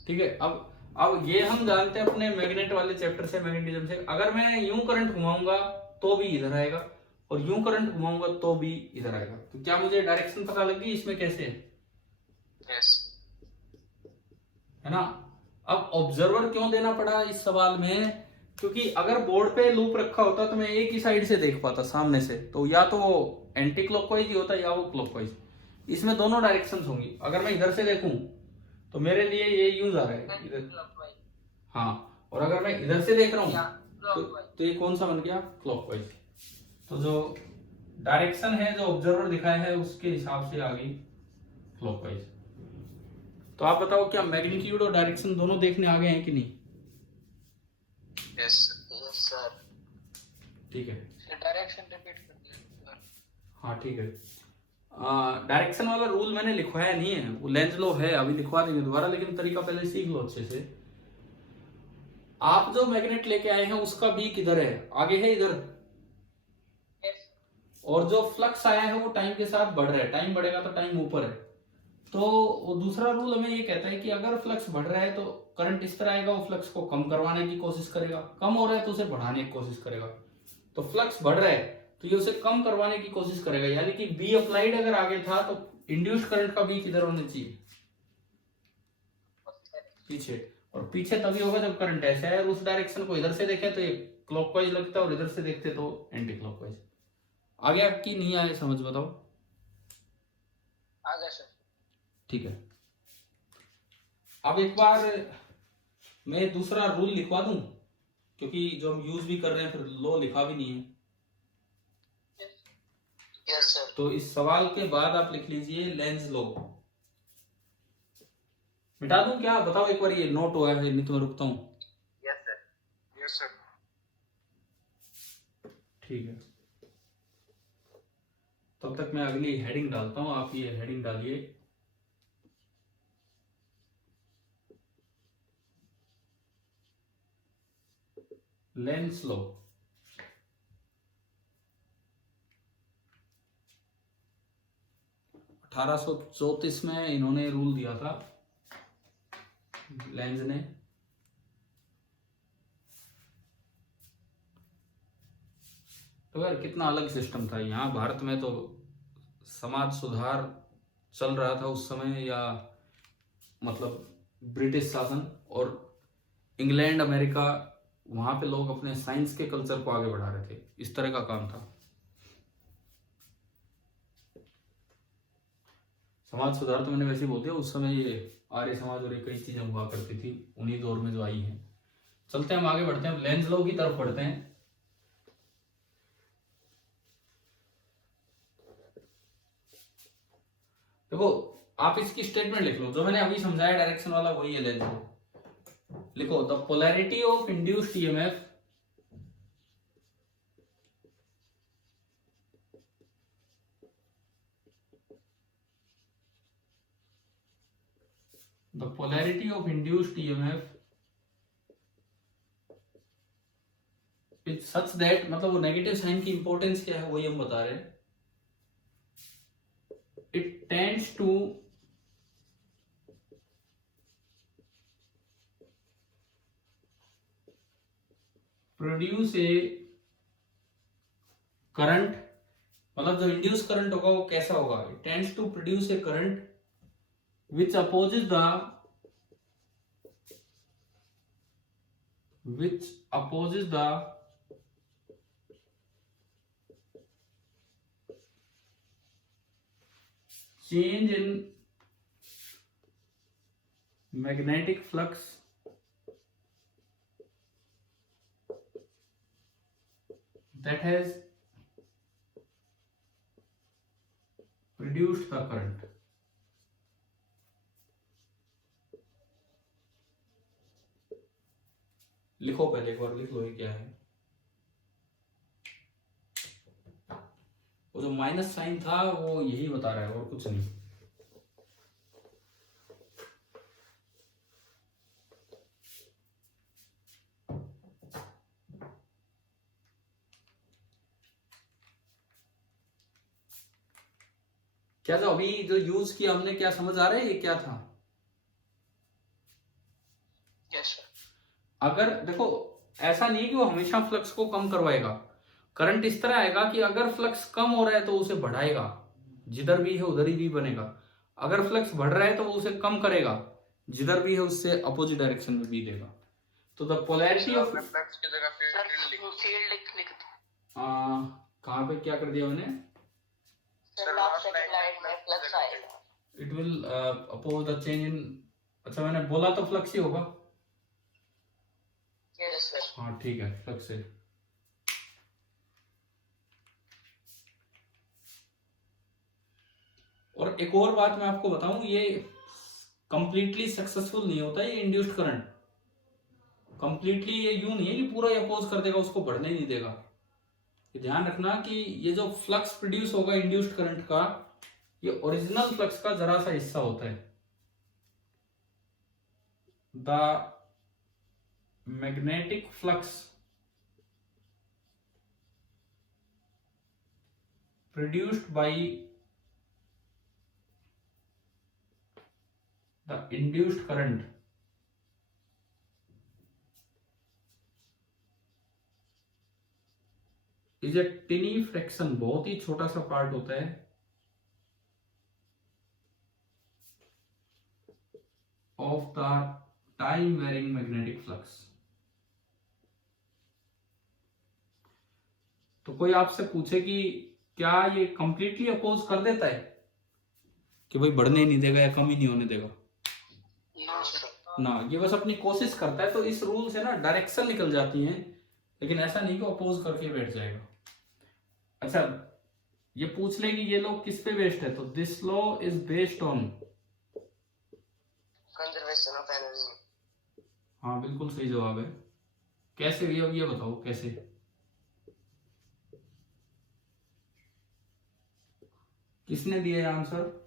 ठीक है। अब ये हम जानते हैं अपने मैग्नेट वाले चैप्टर से, मैग्नेटिज्म से। अगर मैं यूं करंट घुमाऊंगा तो भी इधर आएगा और यूं करंट घुमाऊंगा तो भी इधर आएगा। तो क्या मुझे डायरेक्शन पता लग गई इसमें कैसे है? यस। है ना? अब ऑब्जर्वर क्यों देना पड़ा इस सवाल में? क्योंकि अगर बोर्ड पे लूप रखा होता तो मैं एक ही साइड से देख पाता सामने से, तो या तो वो एंटी क्लॉकवाइज ही होता या वो क्लॉकवाइज। इसमें दोनों डायरेक्शन होंगी। अगर मैं इधर से देखूं तो मेरे लिए ये यूज आ रहा है इधर, हाँ, और अगर मैं इधर से देख रहा हूं तो ये कौन सा बन गया? क्लॉकवाइज। तो जो डायरेक्शन है जो ऑब्जर्वर दिखाया है उसके हिसाब से आ गई क्लॉकवाइज। तो आप बताओ क्या मैग्नीट्यूड और डायरेक्शन दोनों देखने आ गए हैं कि नहीं? Yes sir. ठीक है, डायरेक्शन रिपीट कर दिया। हाँ ठीक है। डायरेक्शन वाला रूल मैंने लिखवाया नहीं है, वो लेंज लॉ है, अभी लिखवा देंगे दोबारा, लेकिन तरीका पहले सीख लो अच्छे से। आप जो मैग्नेट लेके आए हैं उसका बी किधर है? आगे है इधर। और जो फ्लक्स आया है वो टाइम के साथ बढ़ रहा है, टाइम बढ़ेगा तो टाइम ऊपर है। तो वो दूसरा रूल हमें ये कहता है कि अगर फ्लक्स बढ़ रहा है तो करंट इस तरह आएगा, वो फ्लक्स को कम करवाने की कोशिश करेगा, कम हो रहा है तो उसे बढ़ाने की कोशिश करेगा। तो फ्लक्स बढ़ रहा है तो ये उसे कम करवाने की कोशिश करेगा, यानी कि बी अप्लाइड अगर आगे था तो इंड्यूस्ड करंट का बी किधर होना चाहिए? पीछे। और पीछे तभी होगा जब करंट ऐसा है और उस डायरेक्शन को इधर से देखें तो ये क्लॉकवाइज लगता है और इधर से देखते तो एंटी क्लॉकवाइज। आ गया कि नहीं आया समझ? बताओ। आ गया सर। ठीक है। अब एक बार मैं दूसरा रूल लिखवा दूं, क्योंकि जो हम यूज भी कर रहे हैं फिर लॉ लिखा भी नहीं है। Yes sir. तो इस सवाल के बाद आप लिख लीजिए लेंज लॉ। मिटा दूं क्या? बताओ एक बार, ये नोट हुआ है नहीं तो मैं रुकता हूं। Yes sir. Yes sir. ठीक है, तब तक मैं अगली हेडिंग डालता हूं, आप ये हेडिंग डालिए। Lenz law. अठारह में इन्होंने रूल दिया था लेंज ने। तो यार कितना अलग सिस्टम था यहाँ भारत में, तो समाज सुधार चल रहा था उस समय, या मतलब ब्रिटिश शासन, और इंग्लैंड अमेरिका वहां पे लोग अपने साइंस के कल्चर को आगे बढ़ा रहे थे। इस तरह का काम था। समाज सुधार तो मैंने वैसे ही बोल दिया, उस समय ये आर्य समाज और ये कई चीजें हुआ करती थी उन्हीं दौर में जो आई हैं। चलते हैं हम आगे बढ़ते हैं, लेंज लॉ की तरफ बढ़ते हैं। देखो आप इसकी स्टेटमेंट लिख लो, जो मैंने अभी समझाया डायरेक्शन वाला वही है लेंज लॉ। लिखो the polarity of induced EMF the polarity of induced EMF is such that, मतलब वो नेगेटिव साइन की इंपॉर्टेंस क्या है वही हम बता रहे हैं। It tends to produce a current, मतलब जो इंड्यूस करंट होगा वो कैसा होगा, it tends to produce a current which opposes the change in magnetic flux that has produced the current. लिखो पहले एक बार, लिख लो ये क्या है। वो जो माइनस साइन था वो यही बता रहा है और कुछ नहीं। क्या जो अभी जो यूज किया हमने, क्या समझ आ रहा है ये क्या था? Yes sir. अगर देखो, ऐसा नहीं है कि वो हमेशा फ्लक्स को कम करवाएगा। करंट इस तरह आएगा कि अगर फ्लक्स कम हो रहा है तो उसे बढ़ाएगा, जिधर भी है उधर ही भी बनेगा। अगर फ्लक्स बढ़ रहा है तो वो उसे कम करेगा, जिधर भी है उससे अपोजिट डायरेक्शन में भी देगा। तो द पोलैरिटी ऑफ फ्लक्स की जगह फील्ड लिख कहाँ पे क्या कर दिया मैंने? सर लास्ट लाइन में फ्लक्स आएगा। It will oppose the change in, अच्छा मैंने बोला तो फ्लक्स ही होगा। Yes sir. हाँ ठीक है, फ्लक्स है। और एक और बात मैं आपको बताऊं, ये कंप्लीटली सक्सेसफुल नहीं होता ये इंड्यूस्ड करंट। कंप्लीटली ये यूं नहीं है कि पूरा अपोज कर देगा, उसको बढ़ने नहीं देगा। ये ध्यान रखना कि ये जो फ्लक्स प्रोड्यूस होगा इंड्यूस्ड करंट का, ये ओरिजिनल फ्लक्स का जरा सा हिस्सा होता है। The magnetic flux produced by the induced current is a tiny fraction, बहुत ही छोटा सा पार्ट होता है of the time varying magnetic flux। तो कोई आपसे पूछे कि क्या ये कंप्लीटली अपोज कर देता है कि भाई बढ़ने ही नहीं देगा या कम ही नहीं होने देगा ना, ये बस अपनी कोशिश करता है। तो इस रूल से ना डायरेक्शन निकल जाती है, लेकिन ऐसा नहीं कि अपोज करके बैठ जाएगा। अच्छा, ये पूछ ले कि ये लॉ किस पे बेस्ड है, तो this law is based on conservation of energy. हाँ बिल्कुल सही जवाब है। कैसे भी, अब ये बताओ कैसे? किसने दिया आंसर?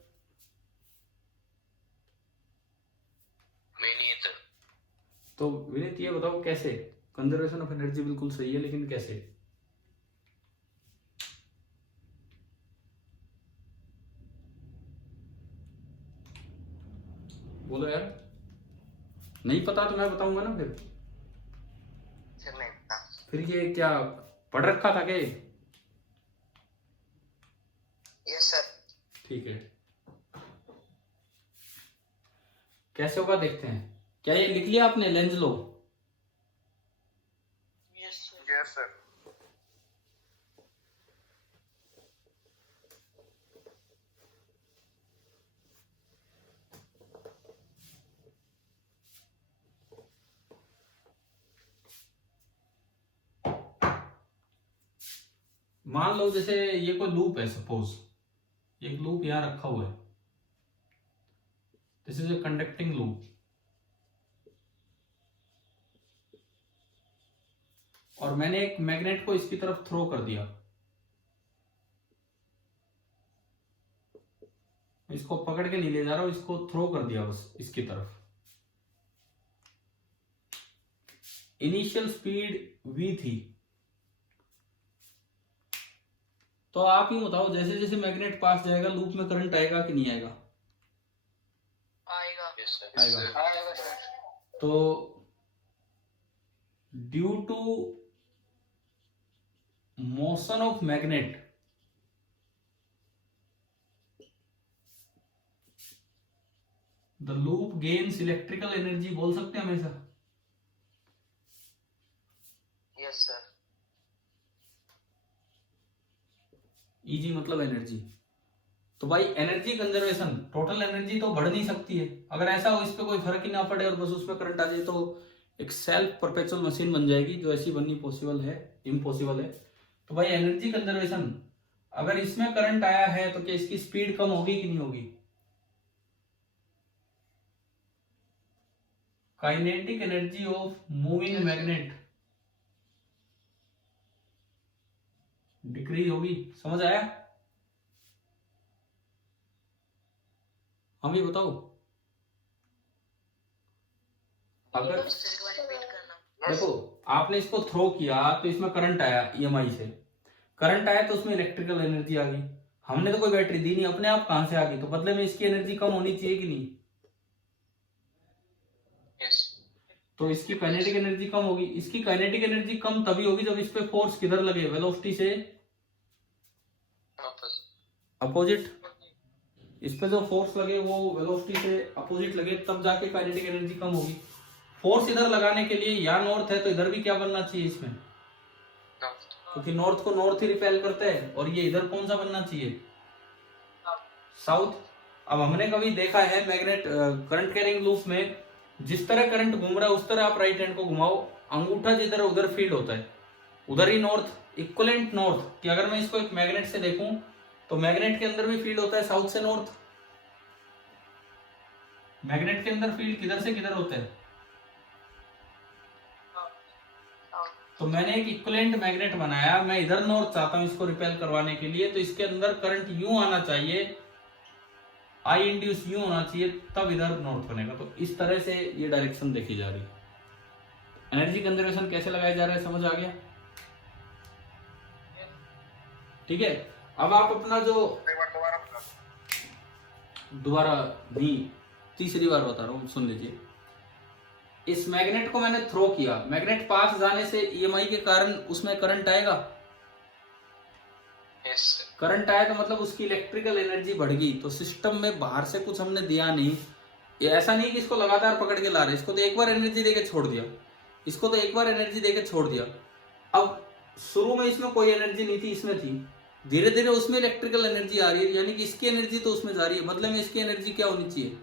तो विनीत ये बताओ कैसे? कंजर्वेशन ऑफ एनर्जी बिल्कुल सही है, लेकिन कैसे? बोलो यार, नहीं पता तो मैं बताऊंगा ना फिर। फिर ये क्या पढ़ रखा था क्या? Yes sir. ठीक है, कैसे होगा देखते हैं। क्या ये लिख लिया आपने लेंज लो? Yes sir. मान लो जैसे ये कोई लूप है, सपोज एक लूप यहां रखा हुआ है, this is a conducting loop, और मैंने एक मैग्नेट को इसकी तरफ थ्रो कर दिया। इसको पकड़ के नहीं ले जा रहा हूं, इसको थ्रो कर दिया बस इसकी तरफ। इनिशियल स्पीड v थी। तो आप ही बताओ, जैसे जैसे मैग्नेट पास जाएगा लूप में करंट आएगा कि नहीं आएगा? आएगा। Yes sir. आएगा। आएगा सर। तो due to motion of magnet, the loop gains electrical energy बोल सकते हैं हमेशा। Yes sir. ईजी मतलब एनर्जी। तो भाई एनर्जी कंजर्वेशन, टोटल एनर्जी तो बढ़ नहीं सकती है। अगर ऐसा हो इस पे कोई फर्क ही ना पड़े और बस उसमें करंट आ जाए तो एक सेल्फ परपेचुअल मशीन बन जाएगी, जो ऐसी बननी पॉसिबल है, इम्पॉसिबल है। तो भाई एनर्जी कंजर्वेशन, अगर इसमें करंट आया है तो क्या इसकी स्पीड कम होगी कि नहीं होगी? Kinetic energy of moving magnet decrease होगी। समझ आया? हम ही बताओ। अगर देखो आपने इसको थ्रो किया तो इसमें करंट आया, ईएमआई से करंट आया तो उसमें इलेक्ट्रिकल एनर्जी आ गई। हमने तो कोई बैटरी दी नहीं, अपने आप कहां से आ गई? तो बदले में इसकी एनर्जी कम होनी चाहिए कि नहीं? यस। तो इसकी काइनेटिक एनर्जी कम होगी। इसकी काइनेटिक एनर्जी कम तभी होगी जब इस पे फोर्स किधर लगे? वेलोसिटी से अपोजिट। इस पे जो फोर्स लगे वो वेलोसिटी से अपोजिट लगे, तब जाके काइनेटिक एनर्जी कम होगी। फोर्स इधर लगाने के लिए या नॉर्थ है तो इधर भी क्या बनना चाहिए इसमें? क्योंकि नॉर्थ को नॉर्थ ही रिपेल करते हैं, और ये इधर कौन सा बनना चाहिए? साउथ। अब हमने कभी देखा है मैग्नेट करंट कैरिंग लूप में, जिस तरह करंट घूम रहा है उस तरह आप राइट हैंड को घुमाओ, अंगूठा जिधर उधर फील्ड होता है, उधर ही नॉर्थ, इक्वलेंट नॉर्थ। कि अगर मैं इसको एक मैग्नेट से देखूं तो मैग्नेट के अंदर भी फील्ड होता है साउथ से नॉर्थ। मैग्नेट के अंदर फील्ड किधर से किधर होता है? तो मैंने एक इक्वलेंट मैग्नेट बनाया, मैं इधर नॉर्थ चाहता हूं इसको रिपेल करवाने के लिए, तो इसके अंदर करंट यूं आना चाहिए, आई इंड्यूस यूं होना चाहिए, तब इधर नॉर्थ बनेगा। तो इस तरह से ये डायरेक्शन देखी जा रही है। एनर्जी कंजर्वेशन कैसे लगाया जा रहा है, समझ आ गया? ठीक है। अब आप अपना जो दोबारा नहीं, तीसरी बार बता रहा हूं, सुन लीजिए। इस मैग्नेट को मैंने थ्रो किया, मैग्नेट पास जाने से ईएमआई के कारण उसमें करंट आएगा। यस। करंट आया तो मतलब उसकी इलेक्ट्रिकल एनर्जी बढ़ गई। तो सिस्टम में बाहर से कुछ हमने दिया नहीं, ये ऐसा नहीं कि इसको लगातार पकड़ के ला रहे, इसको तो एक बार एनर्जी देके छोड़ दिया, इसको तो एक बार एनर्जी देके छोड़ दिया। अब शुरू में इसमें कोई एनर्जी नहीं थी, इसमें थी, धीरे धीरे उसमें इलेक्ट्रिकल एनर्जी आ रही है, यानी कि इसकी एनर्जी तो उसमें जा रही है, बदले में इसकी एनर्जी क्या होनी चाहिए?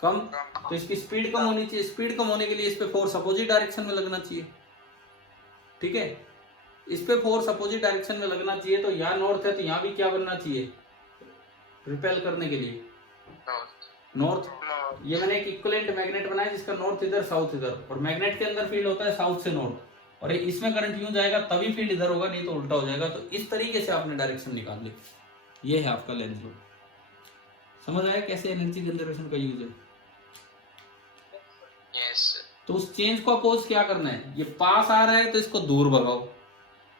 कम। तो इसकी स्पीड कम होनी चाहिए। स्पीड कम होने के लिए इस पे फोर्स अपोजिट डायरेक्शन में लगना चाहिए। ठीक है, इस पे फोर्स अपोजिट डायरेक्शन में लगना चाहिए। तो यहाँ नॉर्थ है तो यहाँ भी क्या बनना चाहिए रिपेल करने के लिए? नॉर्थ। ये मैंने एक इक्विवेलेंट मैग्नेट बनाया जिसका नॉर्थ इधर साउथ इधर, और मैग्नेट के अंदर फील्ड होता है साउथ से नॉर्थ, और इसमें करंट यूं जाएगा तभी फील्ड इधर होगा, नहीं तो उल्टा हो जाएगा। तो इस तरीके से आपने डायरेक्शन निकाल ली। ये है आपका लेंस लूप। समझ आया कैसे एनर्जी कंजर्वेशन का यूज है? यस। तो उस चेंज को अपोज क्या करना है? ये पास आ रहा है तो इसको दूर भगाओ,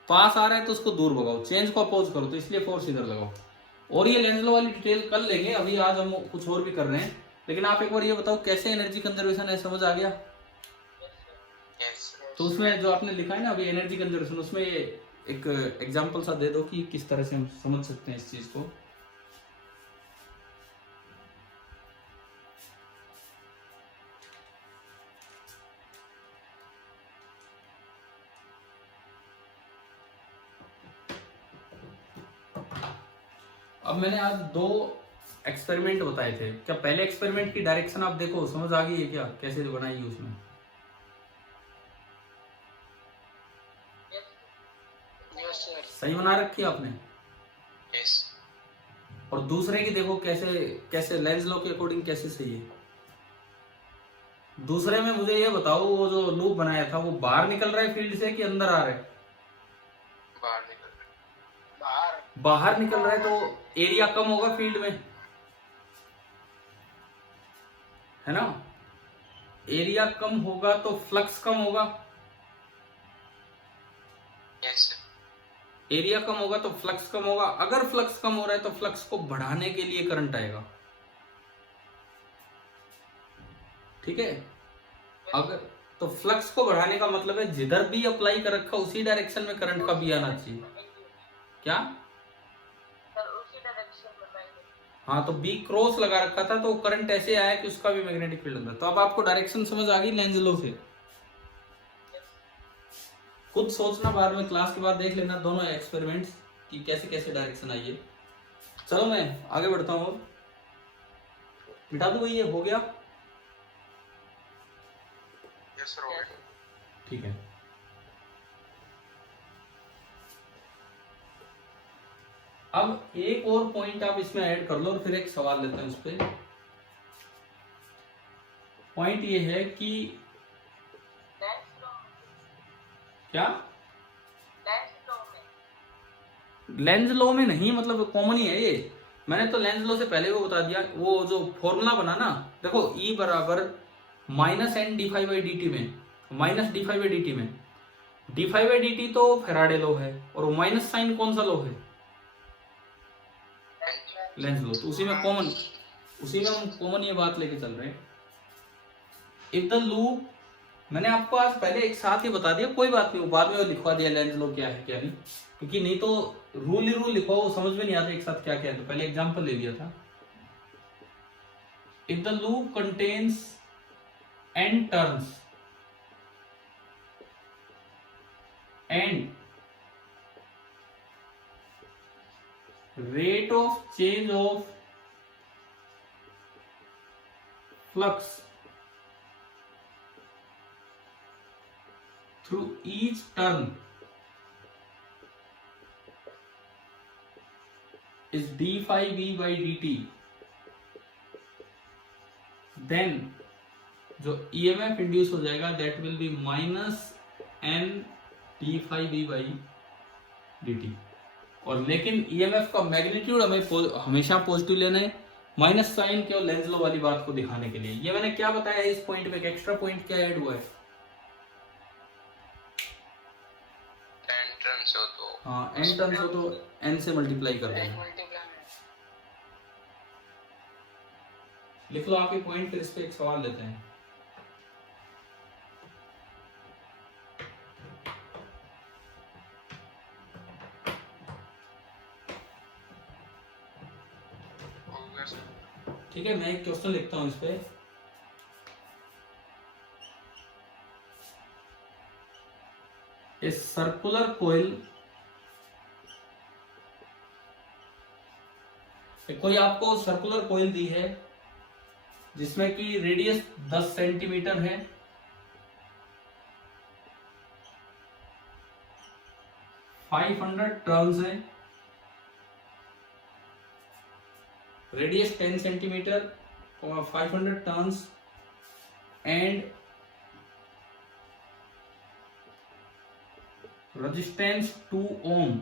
पास आ रहा है तो उसको दूर भगाओ, चेंज को अपोज करो। तो इसलिए फोर्स इधर लगाओ। और ये लेंस लो वाली डिटेल कल लेंगे, अभी आज हम कुछ और भी कर रहे हैं। लेकिन आप एक बार ये बताओ कैसे एनर्जी कंजर्वेशन है, समझ आ गया? यस। तो उसमें जो आपने लिखा है ना अभी एनर्जी कंजर्वेशन, उसमें ये एक एग्जांपल सा दे दो कि किस तरह से हम समझ सकते हैं इस चीज को। अब मैंने आज 2 एक्सपेरिमेंट बताए थे। क्या पहले एक्सपेरिमेंट की डायरेक्शन आप देखो, समझ आ गई है क्या कैसे बनाई है उसमें? सही बना रखी है आपने? यस। और दूसरे की देखो कैसे कैसे लेंस लॉ के अकॉर्डिंग कैसे सही है। दूसरे में मुझे ये बताओ, वो जो लूप बनाया था वो बाहर निकल रहा है फील्ड से कि अंदर आ रहा है? बाहर निकल रहा है। बाहर निकल रहा है तो एरिया कम होगा फील्ड में, है ना? एरिया कम होगा तो फ्लक्स कम होगा। यस। एरिया कम होगा तो फ्लक्स कम होगा। अगर फ्लक्स कम हो रहा है तो फ्लक्स को बढ़ाने के लिए करंट आएगा। ठीक है, तो फ्लक्स को बढ़ाने का मतलब है जिधर भी अप्लाई कर रखा उसी डायरेक्शन में करंट का भी आना चाहिए। क्या? सर उसी डायरेक्शन में मैंने। हाँ, तो बी क्रॉस लगा रखा था तो करंट ऐसे आया कि उसका भी मैग्नेटिक फील्ड अंदर। तो अब आपको डायरेक्शन समझ आ गई लेंज लॉ से। खुद सोचना, बाद में क्लास के बाद देख लेना दोनों एक्सपेरिमेंट्स कि कैसे कैसे डायरेक्शन आई है। चलो मैं आगे बढ़ता हूँ, मिटा दूं भाई, ये हो गया। यस सर, हो गया। ठीक है। अब एक और पॉइंट आप इसमें ऐड कर लो और फिर एक सवाल लेते हैं उस पर। पॉइंट ये है कि क्या लेंज लॉ में नहीं, मतलब कॉमन ही है ये। मैंने तो लेंज लॉ से पहले वो बता दिया, वो जो फॉर्मूला बना ना, देखो E बराबर -n d∅dt में, माइनस d∅dt में d∅dt तो फैराडे लॉ है, और माइनस साइन कौन सा लॉ है? Lenz law. तो उसी में हम कॉमन ये बात लेके चल रहे हैं। इफ द लूप, मैंने आपको आज पहले एक साथ ही बता दिया, कोई बात नहीं, बाद में लिखवा दिया लेंज लॉ क्या है क्या नहीं, क्योंकि नहीं तो रूल ही रूल लिखो, वो समझ में नहीं आता एक साथ क्या क्या है। तो पहले एग्जांपल ले लिया था। If the loop contains n turns and rate of change of flux through each turn is d phi v by dt, then जो EMF इंड्यूस हो जाएगा that will be -n d phi v by dt। और लेकिन EMF का magnitude हमें हमेशा positive लेना है, माइनस साइन केवल लेंज लॉ वाली बात को दिखाने के लिए। ये मैंने क्या बताया इस पॉइंट पे, एक्स्ट्रा पॉइंट क्या ऐड हुआ है? n टर्न्स हो तो, हाँ, n टर्न्स हो तो n से मल्टीप्लाई कर देना। लिख लो आप ये पॉइंट, फिर इस पे एक सवाल लेते हैं। ठीक है, मैं एक क्वेश्चन लिखता हूं इस पे। ए सर्कुलर कोइल, कोई आपको सर्कुलर कोइल दी है जिसमें कि रेडियस 10 सेंटीमीटर है, टर्न्स है, radius 10 centimetre, 500 turns and resistance 2 ओम।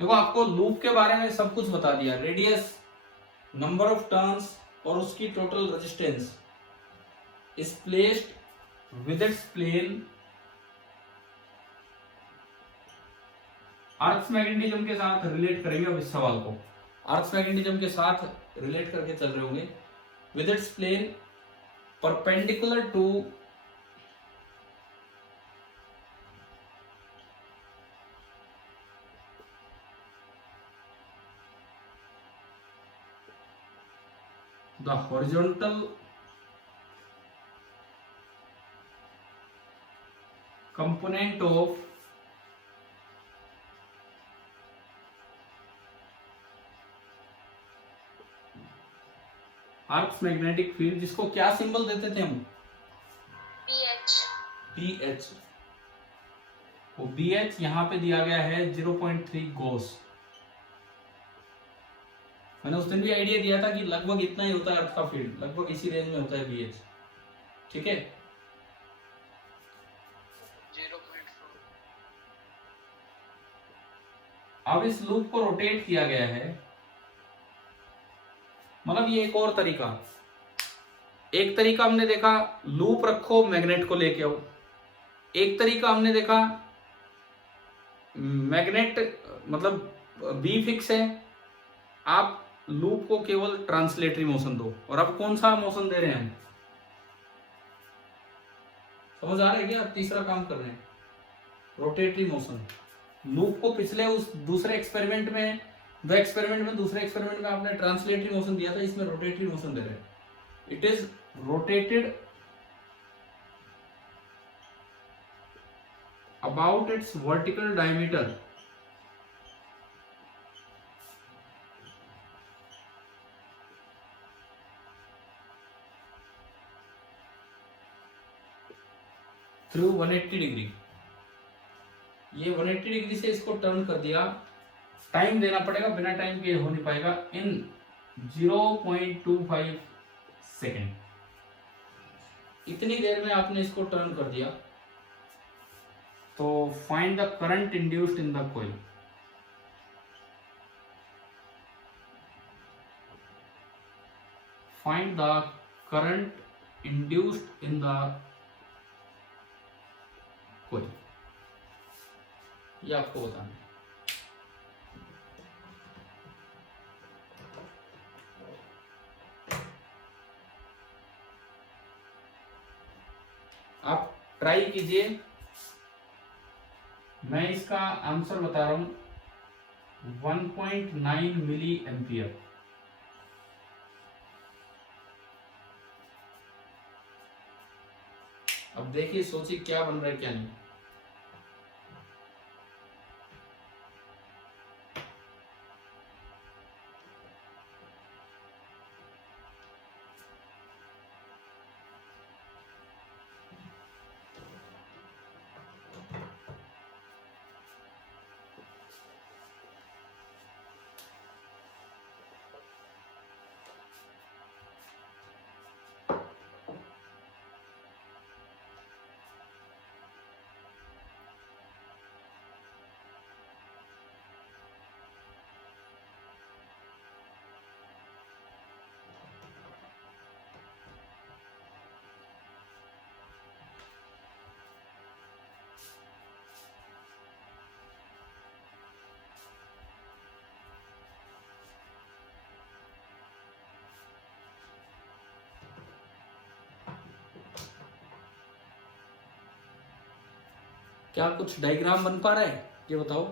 देखो आपको लूप के बारे में सब कुछ बता दिया, रेडियस, नंबर ऑफ टर्न्स और उसकी total resistance is placed with its plane earth's magnetism के साथ रिलेट करेंगे। अब इस सवाल को आर्क्स मैग्नेटिज्म के साथ रिलेट करके चल रहे होंगे। With its plane perpendicular to the horizontal component of earth's magnetic field, जिसको क्या सिंबल देते थे हम? BH। वो BH यहां पे दिया गया है 0.3 गॉस। मैंने उस दिन भी आइडिया दिया था कि लगभग इतना ही होता है अर्थ का फील्ड, लगभग इसी रेंज में होता है BH। ठीक है, 0.4। अब इस लूप को रोटेट किया गया है, मतलब ये एक और तरीका। एक तरीका हमने देखा लूप रखो मैग्नेट को लेके आओ, एक तरीका हमने देखा मैग्नेट मतलब बी फिक्स है, आप लूप को केवल ट्रांसलेटरी मोशन दो। और अब कौन सा मोशन दे रहे हैं हम, समझ आ रहा है क्या? तीसरा काम कर रहे हैं, रोटेटरी मोशन। लूप को पिछले उस दूसरे एक्सपेरिमेंट में, दूसरे एक्सपेरिमेंट में आपने ट्रांसलेटरी मोशन दिया था, इसमें रोटेटरी मोशन दे रहे हैं। It is rotated about its vertical diameter through 180 degree. ये 180 डिग्री से इसको टर्न कर दिया। टाइम देना पड़ेगा, बिना टाइम के हो नहीं पाएगा। इन 0.25 सेकेंड, इतनी देर में आपने इसको टर्न कर दिया। तो find the current induced in the coil. Find the current induced in the coil, ये आपको बताना है। आप ट्राई कीजिए, मैं इसका आंसर बता रहा हूं 1.9 मिली एम्पियर। अब देखिए, सोचिए क्या बन रहा है क्या नहीं। क्या कुछ डायग्राम बन पा रहा है, ये बताओ।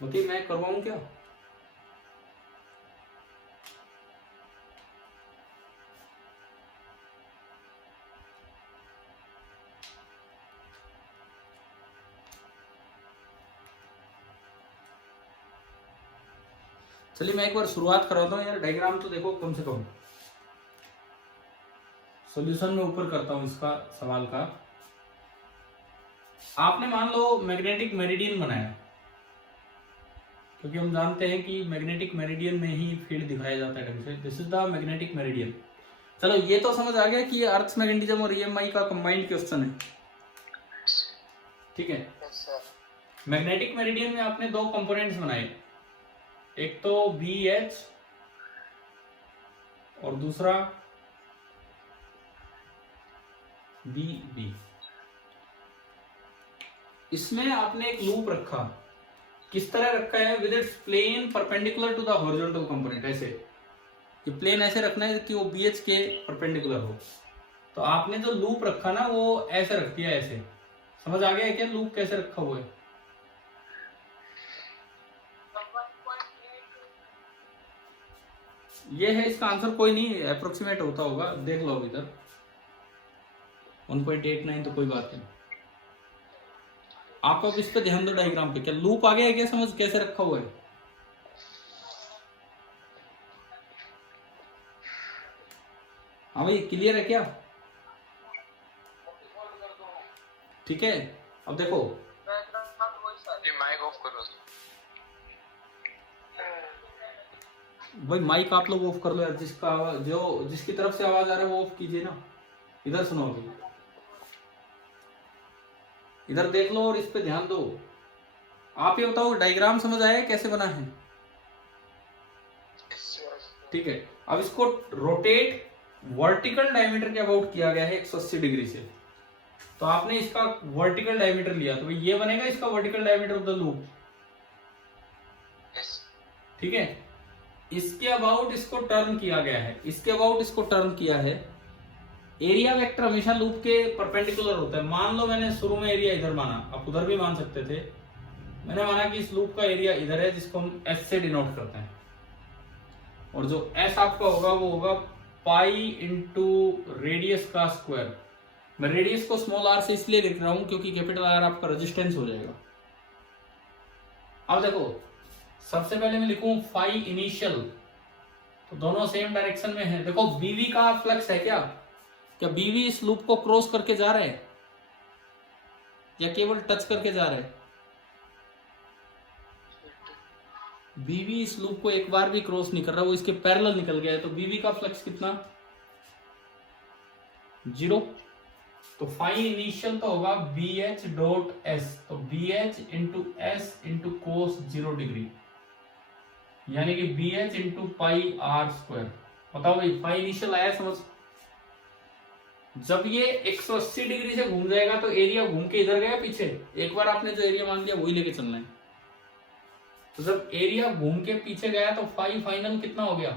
ओके, मैं करवाऊं क्या? चलिए मैं एक बार शुरुआत कराता हूँ यार। डायग्राम तो देखो कम से कम, सॉल्यूशन में ऊपर करता हूँ इसका सवाल का। आपने मान लो मैग्नेटिक मेरिडियन बनाया, क्योंकि हम जानते हैं कि मैग्नेटिक मेरिडियन में ही फील्ड दिखाया जाता है ढंग से। This is the magnetic meridian. चलो ये तो समझ आ गया कि ये अर्थ मैग्नेटिज्म और ईएमआई का कंबाइंड क्वेश्चन है, ठीक है। मैग्नेटिक मेरिडियन में आपने दो कंपोनेंट्स बनाए, एक तो BH और दूसरा BB। इसमें आपने एक लूप रखा, किस तरह रखा है? With its plane perpendicular to the horizontal component. ऐसे ये प्लेन ऐसे रखना है कि वो BH के परपेंडिकुलर हो। तो आपने जो लूप रखा ना, वो ऐसे रख दिया, ऐसे। समझ आ गया है क्या लूप कैसे रखा हुआ है? ये है इसका आंसर, कोई नहीं, अप्रोक्सीमेट होता होगा, देख लो अभी इधर 1.89 तो कोई बात नहीं। आप अब इस पे ध्यान दो, डायग्राम पे। क्या लूप आ गया है क्या समझ, कैसे रखा हुआ है? हाँ भाई, क्लियर है क्या? ठीक है, अब देखो माइक ऑफ करो भाई, माइक आप लोग ऑफ कर लो यार। जिसकी तरफ से आवाज आ रहा है वो ऑफ कीजिए ना। इधर सुनो अभी। इधर देख लो और इस पे ध्यान दो। आप ये बताओ डायग्राम समझ आया कैसे बना है? ठीक है, अब इसको रोटेट वर्टिकल डायमीटर के अबाउट किया गया है 180 डिग्री से। तो आपने इसका वर्टिकल डायमीटर लिया तो ये बनेगा इसका vertical diameter of the loop. ठीक है, इसके अबाउट इसको टर्न किया गया है, इसके अबाउट इसको टर्न किया है। एरिया वेक्टर हमेशा लूप के परपेंडिकुलर होता है। मान लो मैंने शुरू में एरिया इधर माना, आप उधर भी मान सकते थे। मैंने माना कि इस लूप का एरिया इधर है जिसको हम एस से डिनोट करते हैं, और जो एस आपका होगा वो होगा पाई इंटू रेडियस का स्क्वायर। मैं रेडियस को स्मॉल आर से इसलिए लिख रहा हूं क्योंकि कैपिटल आर आपका रेजिस्टेंस हो जाएगा। अब देखो सबसे पहले मैं लिखूं फाई इनिशियल, तो दोनों सेम डायरेक्शन में है। देखो बीवी का फ्लक्स है क्या बीवी इस लूप को क्रॉस करके जा रहा है या केवल टच करके जा रहा है? बीवी इस लूप को एक बार भी क्रॉस नहीं कर रहा, वो इसके पैरेलल निकल गया है। तो बीवी का फ्लक्स कितना? 0। तो फाई इनिशियल तो होगा बी एच डॉट एस, तो B H into S into cos 0 degree, यानी कि B H into pi R square. बताओ भाई फाई इनिशियल आया समझ? जब ये 180 डिग्री से घूम जाएगा तो एरिया घूम के इधर गया पीछे। एक बार आपने जो एरिया मान लिया वही लेके चलना है। तो जब एरिया घूम के पीछे गया तो फाई फाइनल कितना हो गया?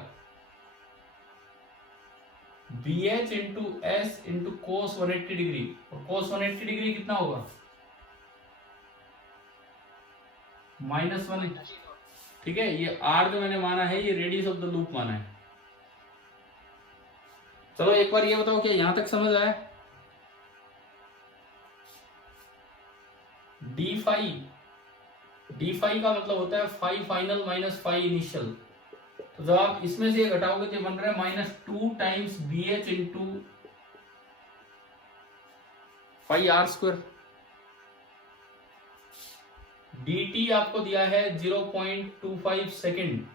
B H into S into cos 180 degree, और कोस 180 डिग्री कितना होगा? -1। ठीक है, ये आर जो मैंने माना है ये रेडियस ऑफ द लूप माना है। चलो एक बार ये बताओ क्या यहां तक समझ आया? डी फाई का मतलब होता है phi final minus phi initial. तो जब आप इसमें से ये घटाओगे तो बन रहा है -2 times B H into phi R square. dt आपको दिया है 0.25 सेकेंड।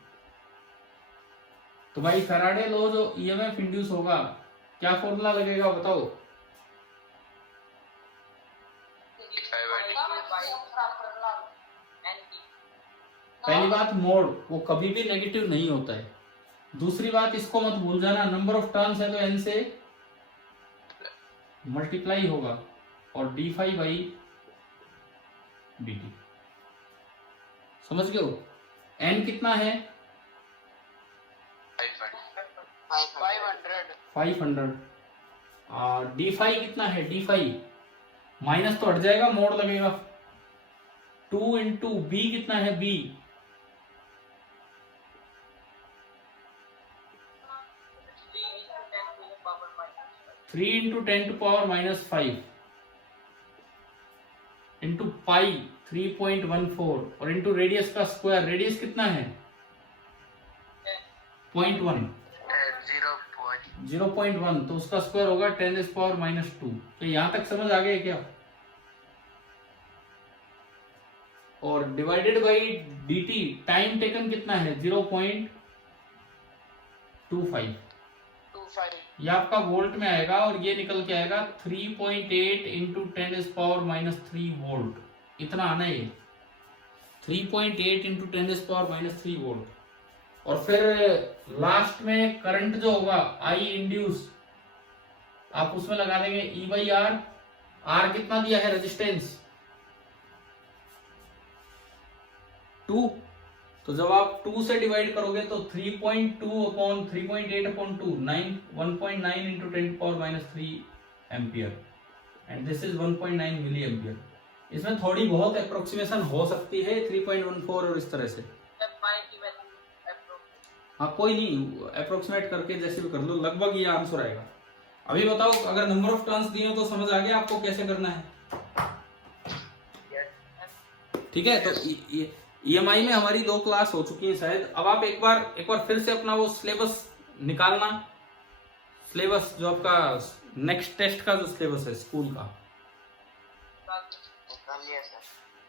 तो भाई फैराडे लॉ जो ईएमएफ इंड्यूस होगा क्या फॉर्मूला लगेगा बताओ? पहली बात मोड वो कभी भी नेगेटिव नहीं होता है। दूसरी बात इसको मत भूल जाना, नंबर ऑफ टर्न्स है तो n से मल्टीप्लाई होगा, और D phi by D T. समझ गए हो? n कितना है? 500। और डी फाई कितना है? डी फाई माइनस तो हट जाएगा, मोड लगेगा। 2 इंटू बी कितना है? B 3 into 10 to power -5 into pi 3.14, और इंटू रेडियस का स्क्वायर। रेडियस कितना है? 0.1, तो उसका स्क्वायर होगा 10⁻²। तो यहां तक समझ आ गया क्या? और divided by dt time taken कितना है? 0.25। ये आपका वोल्ट में आएगा और ये निकल के आएगा 3.8 इंटू 10⁻³ वोल्ट। इतना आना है, 3.8 इंटू 10⁻³ वोल्ट। और फिर लास्ट में करंट जो होगा आई इंड्यूस, आप उसमें लगा देंगे E/R। R कितना दिया है? रेजिस्टेंस 2। तो जब आप 2 से डिवाइड करोगे तो 3.8/2 1.9 into 10⁻³ ampere, and this is 1.9 milli ampere. इसमें थोड़ी बहुत अप्रोक्सीमेशन हो सकती है 3.14 और इस तरह से। हाँ कोई नहीं, अप्रोक्सीमेट करके जैसे भी कर लो, लगभग ये आंसर आएगा। अभी बताओ अगर नंबर ऑफ टर्न्स दिए हो तो समझ आ गया आपको कैसे करना है? ठीक है, तो EMI में हमारी 2 क्लास हो चुकी है शायद। अब आप एक बार फिर से अपना वो सिलेबस निकालना, सिलेबस जो आपका नेक्स्ट टेस्ट का जो सिलेबस है स्कूल का।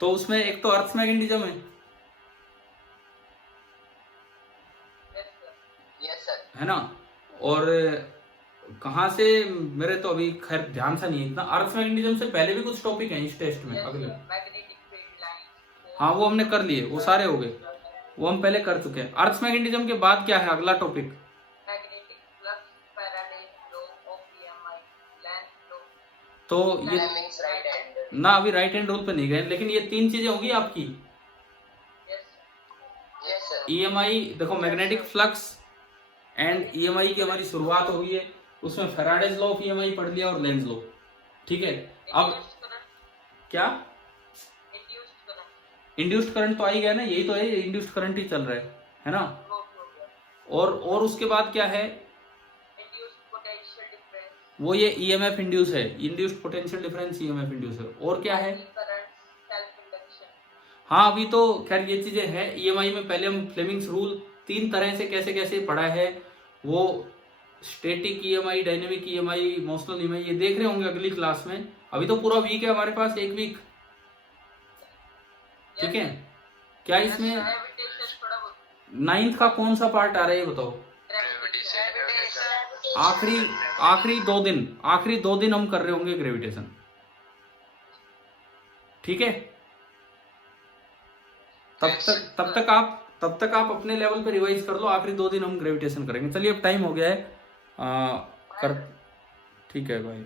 तो उसमें एक तो अर्थमैग्नेटिज्म है ना, और कहाँ से, मेरे तो अभी खैर ध्यान सा नहीं है इतना। अर्थ मैग्नेटिज्म से पहले भी कुछ टॉपिक हैं इस टेस्ट में अगले। हाँ वो हमने कर लिए, वो सारे हो गए, वो हम पहले कर चुके हैं। अर्थ मैग्नेटिज्म के बाद क्या है अगला टॉपिक? तो ये ना अभी राइट हैंड रूल पे नहीं गए, लेकिन ये 3 चीजें होगी आपकी। ईएमआई देखो, मैग्नेटिक फ्लक्स एंड ईएमआई की हमारी शुरुआत हो गई है, उसमें फैराडेज लॉ ऑफ ईएमआई पढ़ लिया और लेंज लॉ, ठीक है। अब क्या इंड्यूस्ड करंट तो आ ही गया ना, यही तो है, इंड्यूस्ड करंट ही चल रहा है ना। और उसके बाद क्या है, वो ये ईएमएफ इंड्यूस है, induced potential difference EMF induce है। और क्या है, हाँ अभी तो खैर ये चीजें हैं। ईएमआई में पहले हम फ्लेमिंग्स रूल 3 तरह से कैसे कैसे पढ़ा है, वो static EMI, dynamic EMI, motional EMI, ये देख रहे होंगे अगली क्लास में। अभी तो पूरा वीक है हमारे पास, 1 वीक, ठीक है। क्या इसमें 9th का कौन सा पार्ट आ रहा है ये बताओ? आखिरी 2 दिन हम कर रहे होंगे ग्रेविटेशन, ठीक है। तब तक आप अपने लेवल पे रिवाइज कर लो, आखिरी 2 दिन हम ग्रेविटेशन करेंगे। चलिए अब टाइम हो गया है, ठीक है भाई।